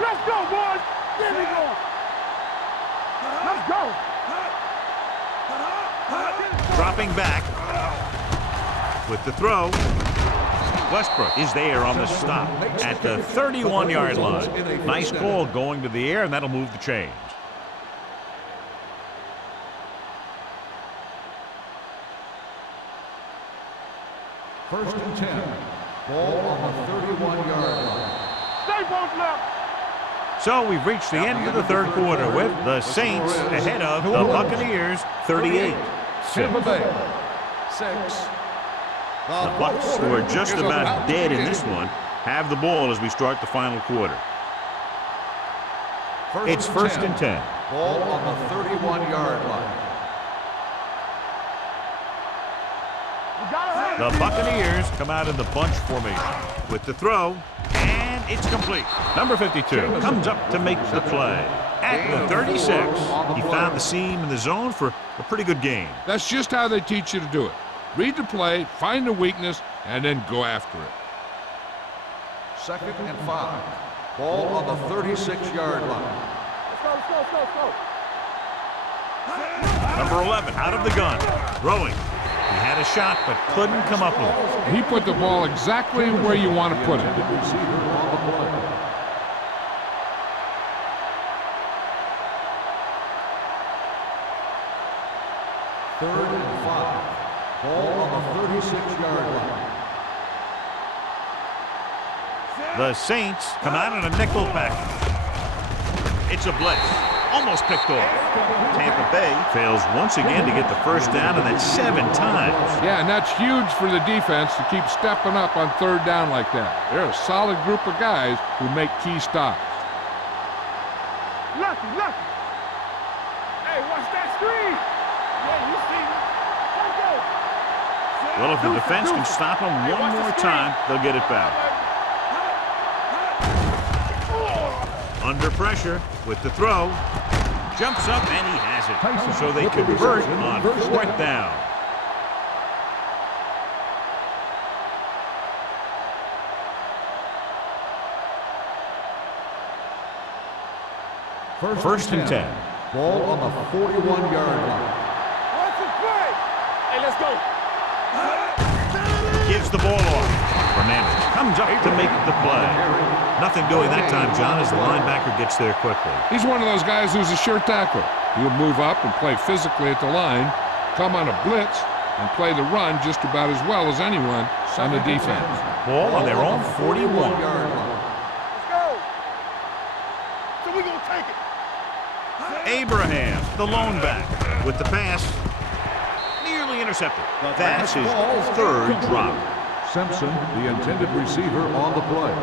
Let's go, boys. Here we go. Let's go. Dropping back with the throw. Westbrook is there on the stop at the 31-yard line. Nice call going to the air, and that'll move the chains. First and 10. Ball on the 31-yard line. Stay both left. So we've reached the end of the third quarter with the Saints ahead of the Buccaneers 38-6. Tampa Bay 6. The Bucs, who are just about dead in this one, have the ball as we start the final quarter. It's first and 10. Ball on the 31-yard line. The Buccaneers come out in the bunch formation with the throw, and it's complete. Number 52 comes up to make the play. At the 36, he found the seam in the zone for a pretty good gain. That's just how they teach you to do it. Read the play, find the weakness, and then go after it. 2nd and 5. Ball on the 36-yard line. Let's go, let's go, let's go, let's go. Number 11 out of the gun, throwing. He had a shot but couldn't come up with it. He put the ball exactly where you want to put it. Receiver on the play. Third and 5. Ball on the 36-yard line. The Saints come out in a nickel package. It's a blitz. Almost picked off. Tampa Bay fails once again to get the first down, and that's 7 times. Yeah, and that's huge for the defense to keep stepping up on third down like that. They're a solid group of guys who make key stops. Lucky, lucky. Hey, watch that screen. Yeah, you see me. Let's go. Well, if the defense can stop them one more time, they'll get it back. Under pressure with the throw. Jumps up and he has it. So they convert on 4th down. First and 10. Ball on the 41-yard line. Watch the play. Hey, let's go. Gives the ball off. Fernandez comes up to make the play. Nothing doing that time, John, as the linebacker gets there quickly. He's one of those guys who's a sure tackler. He'll move up and play physically at the line, come on a blitz, and play the run just about as well as anyone on the defense. Ball on their own 41. Yard line. Let's go. So we're going to take it. Abraham, the lone back, with the pass. Nearly intercepted. That's his 3rd drop. Simpson, the intended receiver, on the play.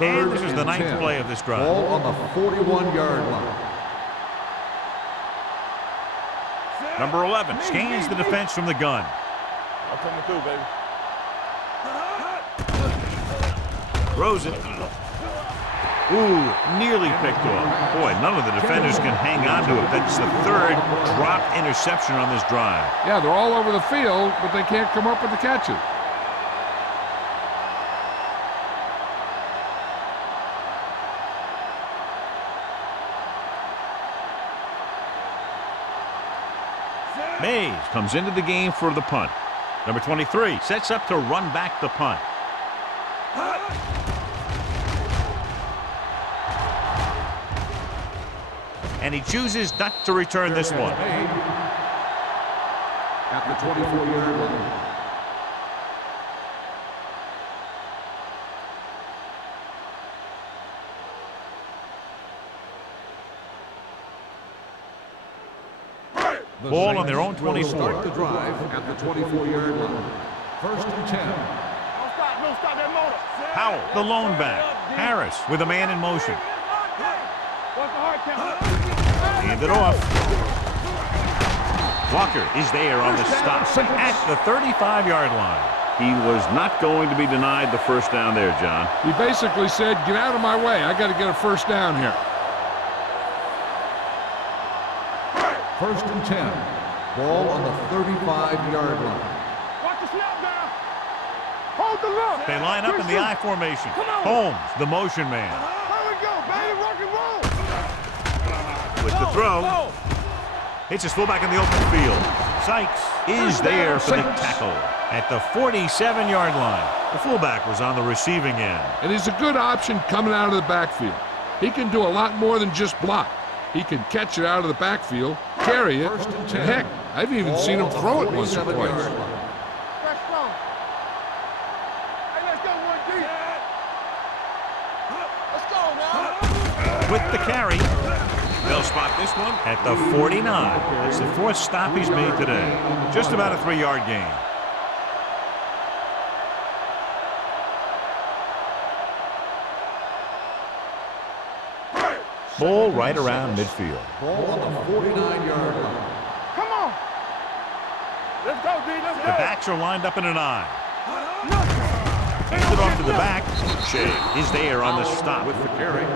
And this is the 9th play of this drive. Ball on the 41-yard line. Number 11 scans the defense from the gun. I'm coming through, baby. Throws it. Ooh, nearly picked off. Boy, none of the defenders can hang on to it. That's the 3rd dropped interception on this drive. Yeah, they're all over the field, but they can't come up with the catches. Mays comes into the game for the punt. Number 23 sets up to run back the punt. And he chooses not to return this one. At the 24-yard line. Ball on their own 24. Start the drive at the 24-yard line. First and 10. Don't stop that motor. Powell, the lone back. Harris with a man in motion. What's the hard count? Hand it off. Walker is there on the stop at the 35-yard line. He was not going to be denied the first down there, John. He basically said, get out of my way. I got to get a first down here. First and 10. Ball on the 35-yard line. Watch the snap now. Hold the look. They line up in the I formation. Come on. Holmes, the motion man. Here we go, baby. Rock and roll. With the throw. Hits his fullback in the open field. Sykes is there for the tackle at the 47-yard line. The fullback was on the receiving end. And he's a good option coming out of the backfield. He can do a lot more than just block. He can catch it out of the backfield, carry it, and heck, I've even seen him throw it once or twice. Fresh strong. Hey, let's go, 1D. Let's go now. With the carry. They'll spot this one at the 49. It's the fourth stop he's made today. Just about a 3-yard gain. Ball right around midfield. Ball on the 49-yard line. Come on. Let's go, D. Let's go. The backs are lined up in an I. Hands it off to the back. Shea is there on the stop. With the carry.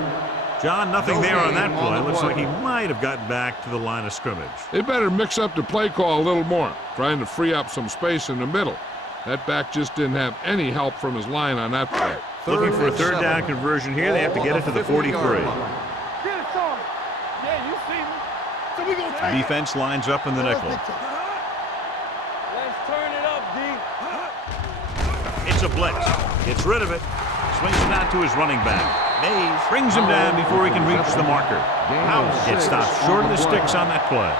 John, nothing there on that play. Looks like he might have gotten back to the line of scrimmage. They better mix up the play call a little more, trying to free up some space in the middle. That back just didn't have any help from his line on that play. Looking for a third down conversion here. They have to get it to the 43. Get it, son. Yeah, you see me. So we gonna take it. Defense lines up in the nickel. Let's turn it up, D. It's a blitz. Gets rid of it. Swings it out to his running back. Mays brings him down before he can reach the marker. House gets stopped short of the sticks on that play.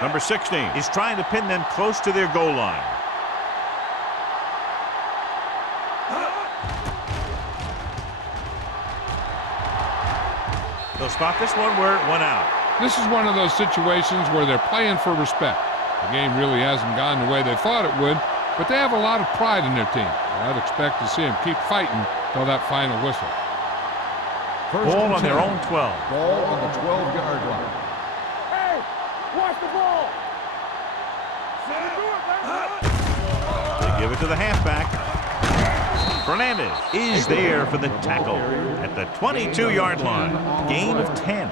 Number 16 is trying to pin them close to their goal line. They'll spot this one where it went out. This is one of those situations where they're playing for respect. The game really hasn't gone the way they thought it would, but they have a lot of pride in their team. I'd expect to see them keep fighting till that final whistle. Ball on their own 12. Ball on the 12-yard line. Hey, watch the ball. They give it to the halfback. Fernandez is there for the tackle at the 22-yard line. Gain of 10.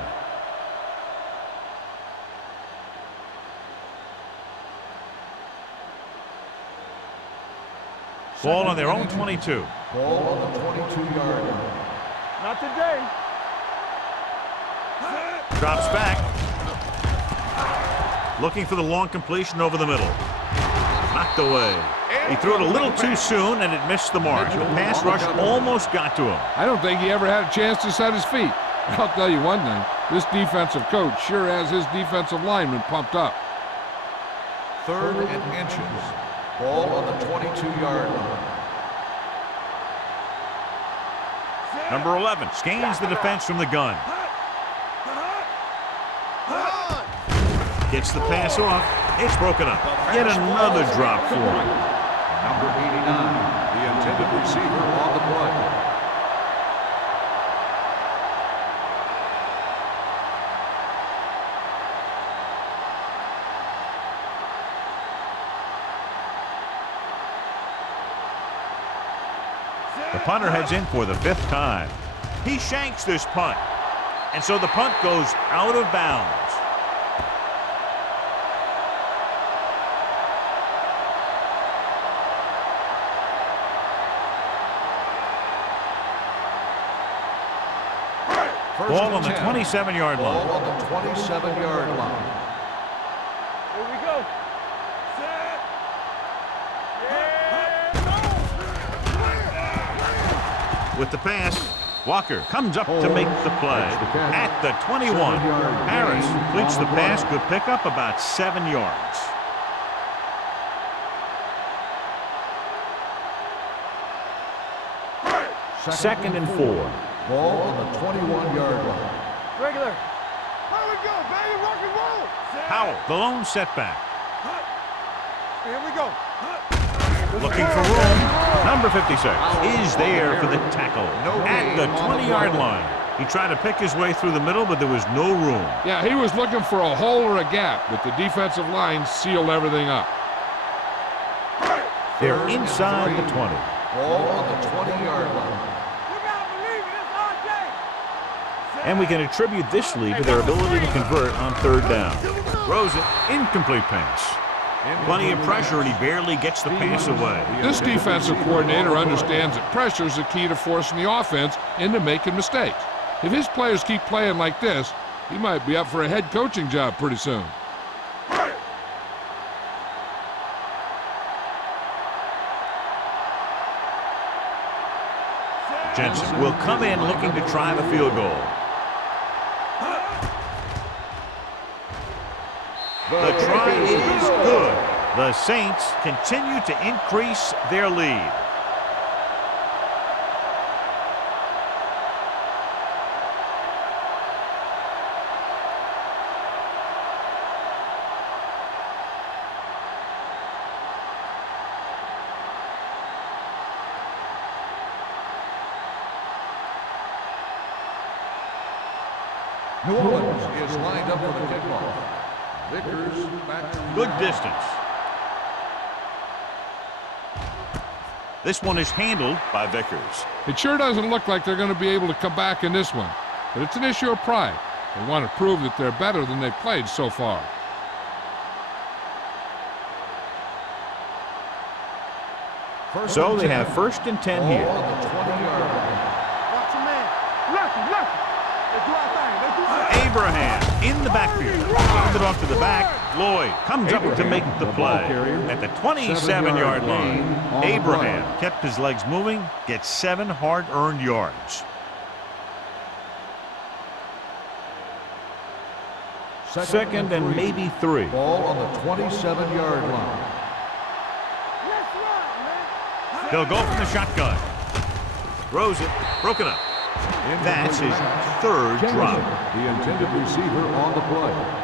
Ball on their own 22. Ball on the 22-yard line. Not today. Drops back. Looking for the long completion over the middle. Knocked away. He threw it a little too soon, and it missed the mark. The pass rush almost got to him. I don't think he ever had a chance to set his feet. I'll tell you one thing, this defensive coach sure has his defensive linemen pumped up. 3rd and inches. Ball on the 22-yard line. Number 11 scans the defense from the gun. Gets the pass off. It's broken up. Yet another drop for him. Number 89, the intended receiver on the play. The punter heads in for the 5th time. He shanks this punt. And so the punt goes out of bounds. Ball on the 27-yard line. Ball on the 27-yard line. Here we go. Set. Yeah. With the pass, Walker comes up to make the play. At the 21, Harris completes the pass. Good pickup, about 7 yards. Second and 4. Ball on the 21-yard line. Regular. Here we go, baby. Rock and roll. Howell, the lone setback. Here we go. Looking for room. Number 56 is there for the tackle at the 20-yard line. He tried to pick his way through the middle, but there was no room. Yeah, he was looking for a hole or a gap, but the defensive line sealed everything up. They're inside the 20. Ball on the 20-yard line. And we can attribute this lead to their ability to convert on third down. Throws it, incomplete pass. Plenty of pressure, and he barely gets the pass away. This defensive coordinator understands that pressure is the key to forcing the offense into making mistakes. If his players keep playing like this, he might be up for a head coaching job pretty soon. Jensen will come in looking to try the field goal. The try is good. The Saints continue to increase their lead. New Orleans is lined up for the kickoff. Vickers back to Good distance. This one is handled by Vickers. It sure doesn't look like they're going to be able to come back in this one, but it's an issue of pride. They want to prove that they're better than they've played so far. So they have 1st and 10 here. on the 20-yard line. Watch your man. Lefty. They do our thing. They do our thing. Abraham in the backfield. Hand it off to the back. Lloyd comes up to make the play. At the 27-yard line, Abraham kept his legs moving, gets 7 hard-earned yards. Second and maybe 3. Ball on the 27-yard line. He'll go from the shotgun. Throws it. Broken up. That's his 3rd drop. The intended receiver on the play.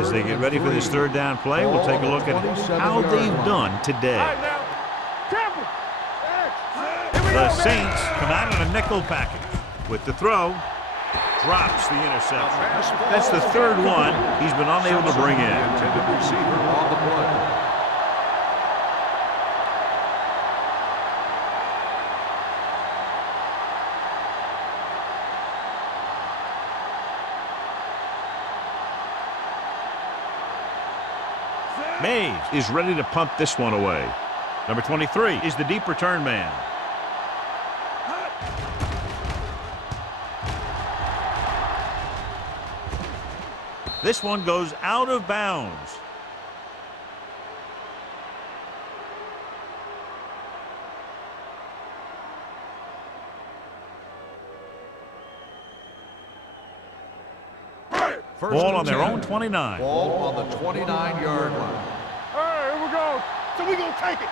As they get ready for this 3rd down play, we'll take a look at how they've done today. The Saints come out in a nickel package. With the throw, drops the interception. That's the 3rd one he's been unable to bring in. Intended receiver on the play. Mays is ready to punt this one away. Number 23 is the deep return man. This one goes out of bounds. Ball on their own 29. Ball on the 29-yard line. All right, here we go. So we gonna take it.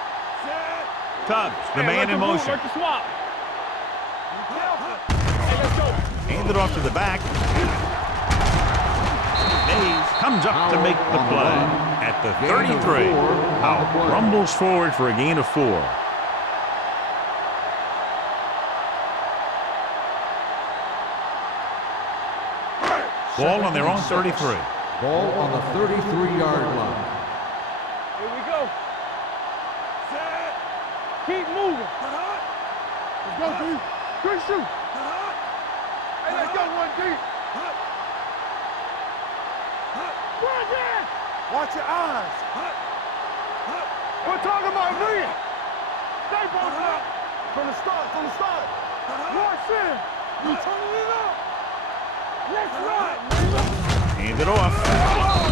Tubbs, the man in motion. Like the swap. Hey, let's go. Hand it off to the back. Mays comes up to make the play. At the 33, Powell rumbles forward for a gain of 4. Ball on their own 33. Ball on the 33-yard line. Here we go. Set. Keep moving. Let's go, D. Good shoot. Hey, let's go, 1D. Run there. Watch your eyes. We're talking about me. Stay both up. From the start. Watch in. You turning it up. Let's run. Hand it off.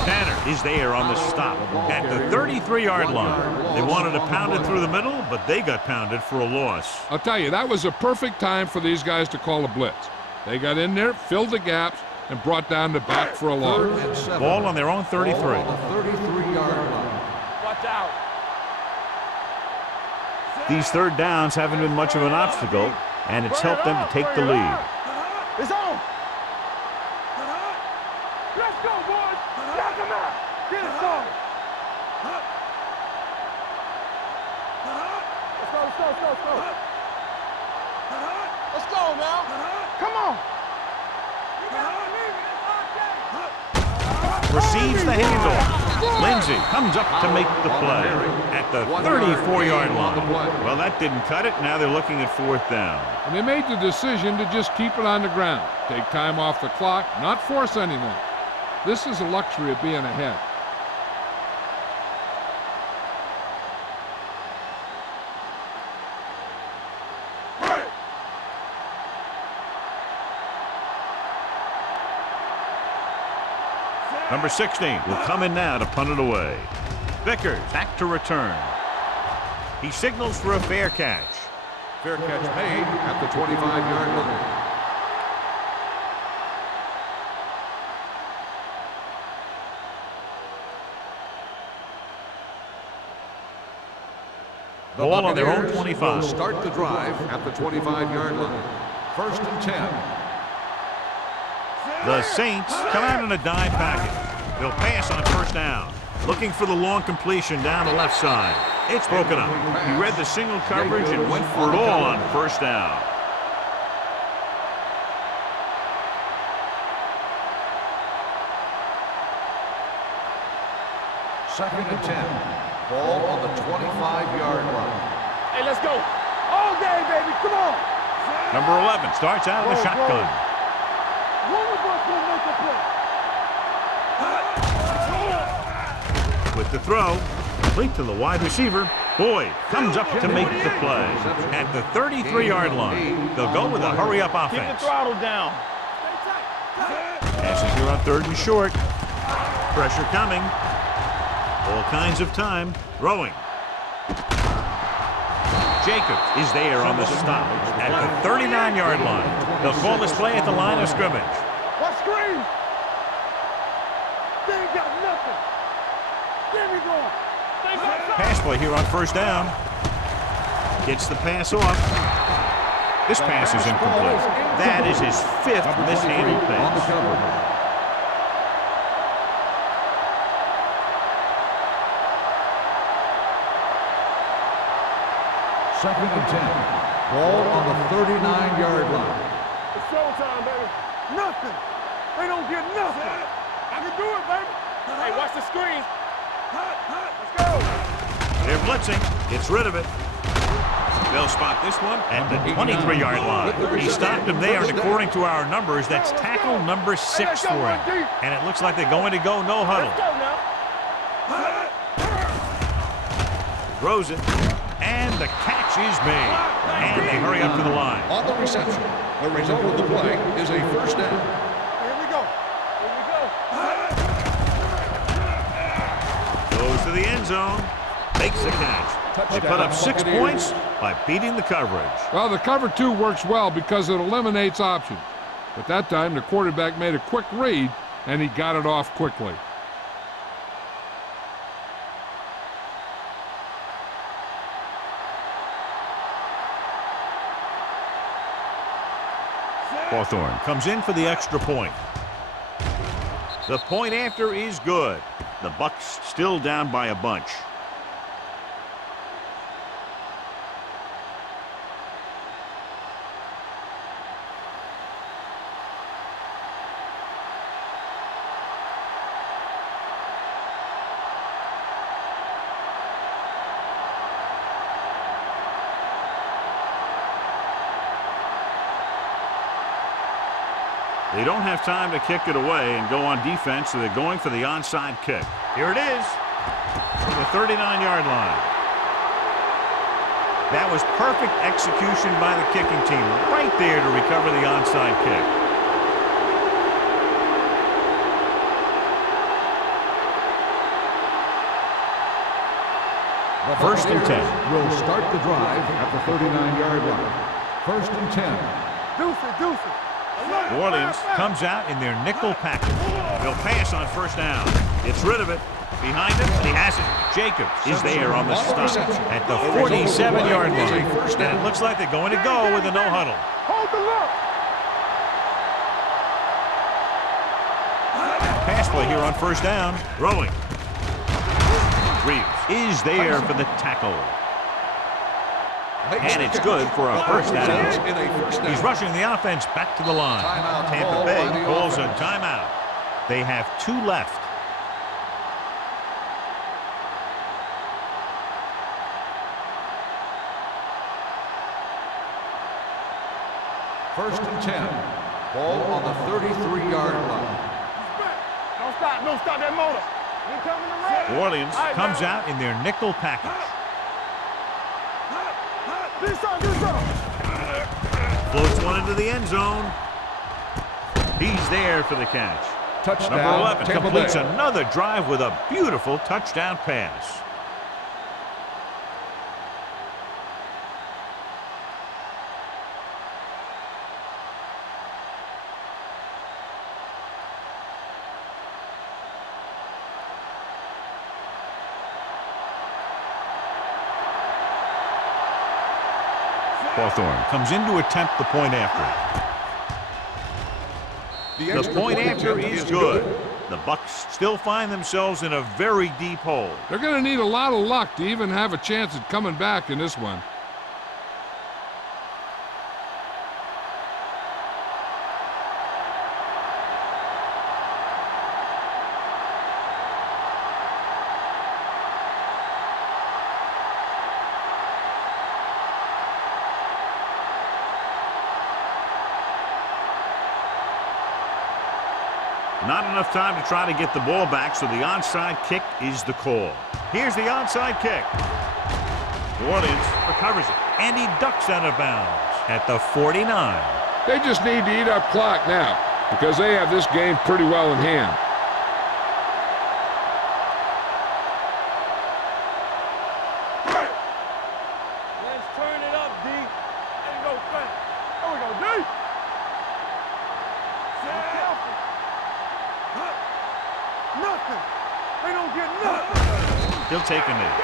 Tanner is there on the stop at the 33-yard line. They wanted to pound it through the middle, but they got pounded for a loss. I'll tell you, that was a perfect time for these guys to call a blitz. They got in there, filled the gaps, and brought down the back for a loss. Ball on their own 33. Ball on the 33-yard line. Watch out. These 3rd downs haven't been much of an obstacle, and it's helped them to take the lead. It's on. Let's go, boys. Knock him out. Get it started. Let's go now. Come on. Receives the handoff. Lindsay comes up to make the play at the 34-yard line. Well, that didn't cut it. Now they're looking at 4th down. And they made the decision to just keep it on the ground. Take time off the clock, not force anything. This is a luxury of being ahead. Number 16 will come in now to punt it away. Vickers back to return. He signals for a fair catch. Fair catch made at the 25-yard line. The Ball on their own Buccaneers 25. will start the drive at the 25-yard line. 1st and 10. The Saints come out in a dime package. They'll pass on 1st down. Looking for the long completion down the left side. It's broken up. He read the single coverage and went for it all on 1st down. Second and 10. Ball on the 25-yard line. Hey, let's go. All day, baby. Come on. Number 11 starts out in the shotgun. One of us will make a play. With the throw, complete to the wide receiver. Boyd comes up to make the play. At the 33-yard line, they'll go with a hurry-up Keep the offense. throttle down. Passes here on 3rd and short. Pressure coming. All kinds of time. Throwing. Jacobs is there on the stop at the 39-yard line. They'll call this play at the line of scrimmage. What screen? They ain't got nothing. Get me going. Pass play here on 1st down. Gets the pass off. This pass is incomplete. That is his 5th mishandled On the pass. cover. Second and 10. Ball on the 39-yard line. It's showtime, baby. Nothing. They don't get nothing. I can do it, baby. Hey, watch the screen. Let's go. They're blitzing. Gets rid of it. They'll spot this one at the 23-yard line. He stopped him there, and according to our numbers, that's tackle number 6 for him. And it looks like they're going to go no huddle. Let's go now. Throws it, and the catch is made. And they hurry up to the line. On the reception, the result of the play is a 1st down. Here we go. Here we go. Goes to the end zone. Makes the catch. They put up 6 points by beating the coverage. Well, the cover 2 works well because it eliminates options. But that time, the quarterback made a quick read, and he got it off quickly. Hawthorne comes in for the extra point. The point after is good. The Bucs still down by a bunch. They don't have time to kick it away and go on defense, so they're going for the onside kick. Here it is from the 39-yard line. That was perfect execution by the kicking team right there to recover the onside kick. The 1st and 10. Will start the drive at the 39-yard line. 1st and 10. Deuce it. New Orleans comes out in their nickel package. They'll pass on 1st down. Gets rid of it. Behind him, and he has it. Jacobs is there on the stop at the 47-yard line. And it looks like they're going to go with a no huddle. Hold the look. Pass play here on 1st down. Throwing. Reeves is there for the tackle. And it's good for a first down. He's rushing the offense back to the line. Tampa Bay calls a timeout. They have 2 left. First and 10. Ball on the 33-yard line. Don't stop that motor. He coming to red. New Orleans comes out in their nickel package. Floats one into the end zone. He's there for the catch. Touchdown, Number 11 Tampa completes Bay. another drive with a beautiful touchdown pass. Hawthorne comes in to attempt the point after. The point after is good. The Bucs still find themselves in a very deep hole. They're going to need a lot of luck to even have a chance at coming back in this one. Not enough time to try to get the ball back, so the onside kick is the call. Here's the onside kick. New Orleans recovers it, and he ducks out of bounds at the 49. They just need to eat up clock now because they have this game pretty well in hand. Let's turn it up, D. Ain't no thing. There we go, D. Nothing. They don't get nothing. He'll take a knee.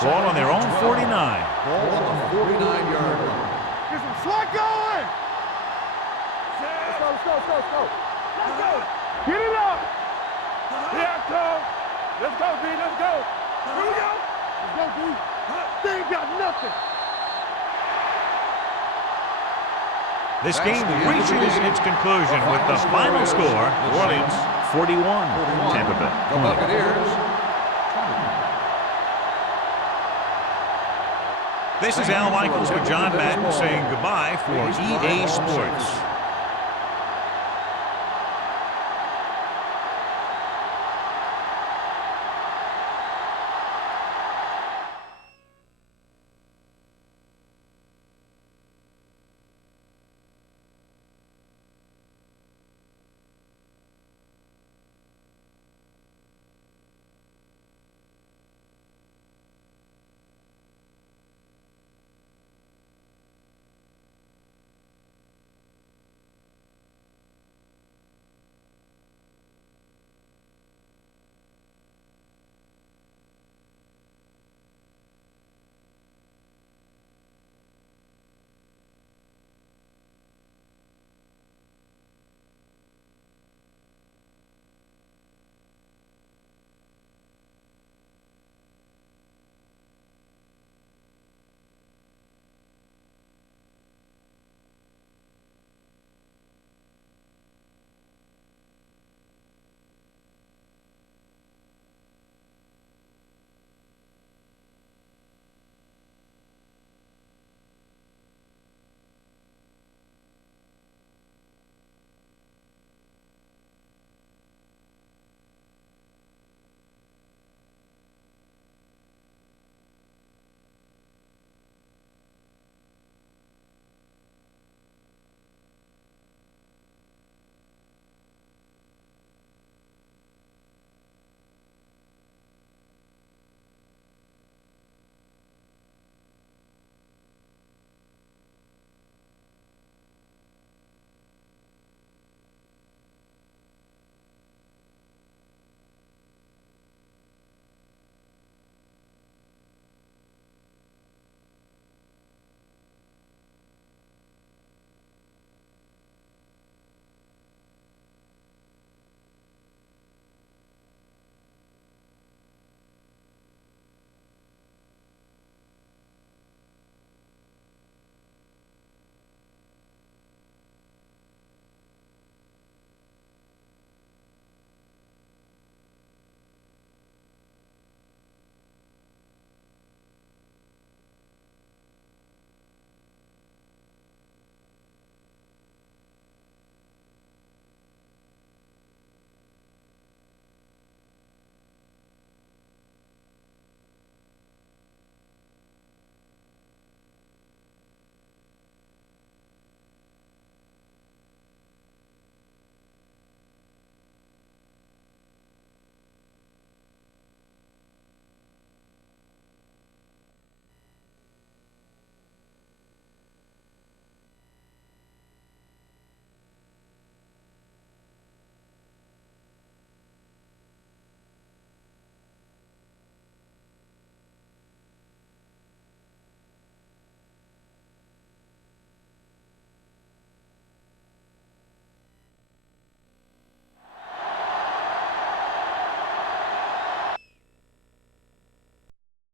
Ball on their own 49. Ball on the 49-yard line. Get some slack going. Let's go. Let's go. Get it up. Here I come. Let's go, D. Let's go. Here we go. Let's go, D. They ain't got nothing. This game reaches its conclusion with the final score, New Orleans 41, Tampa Bay. The Buccaneers. This is Al Michaels with John Madden saying goodbye for EA Sports.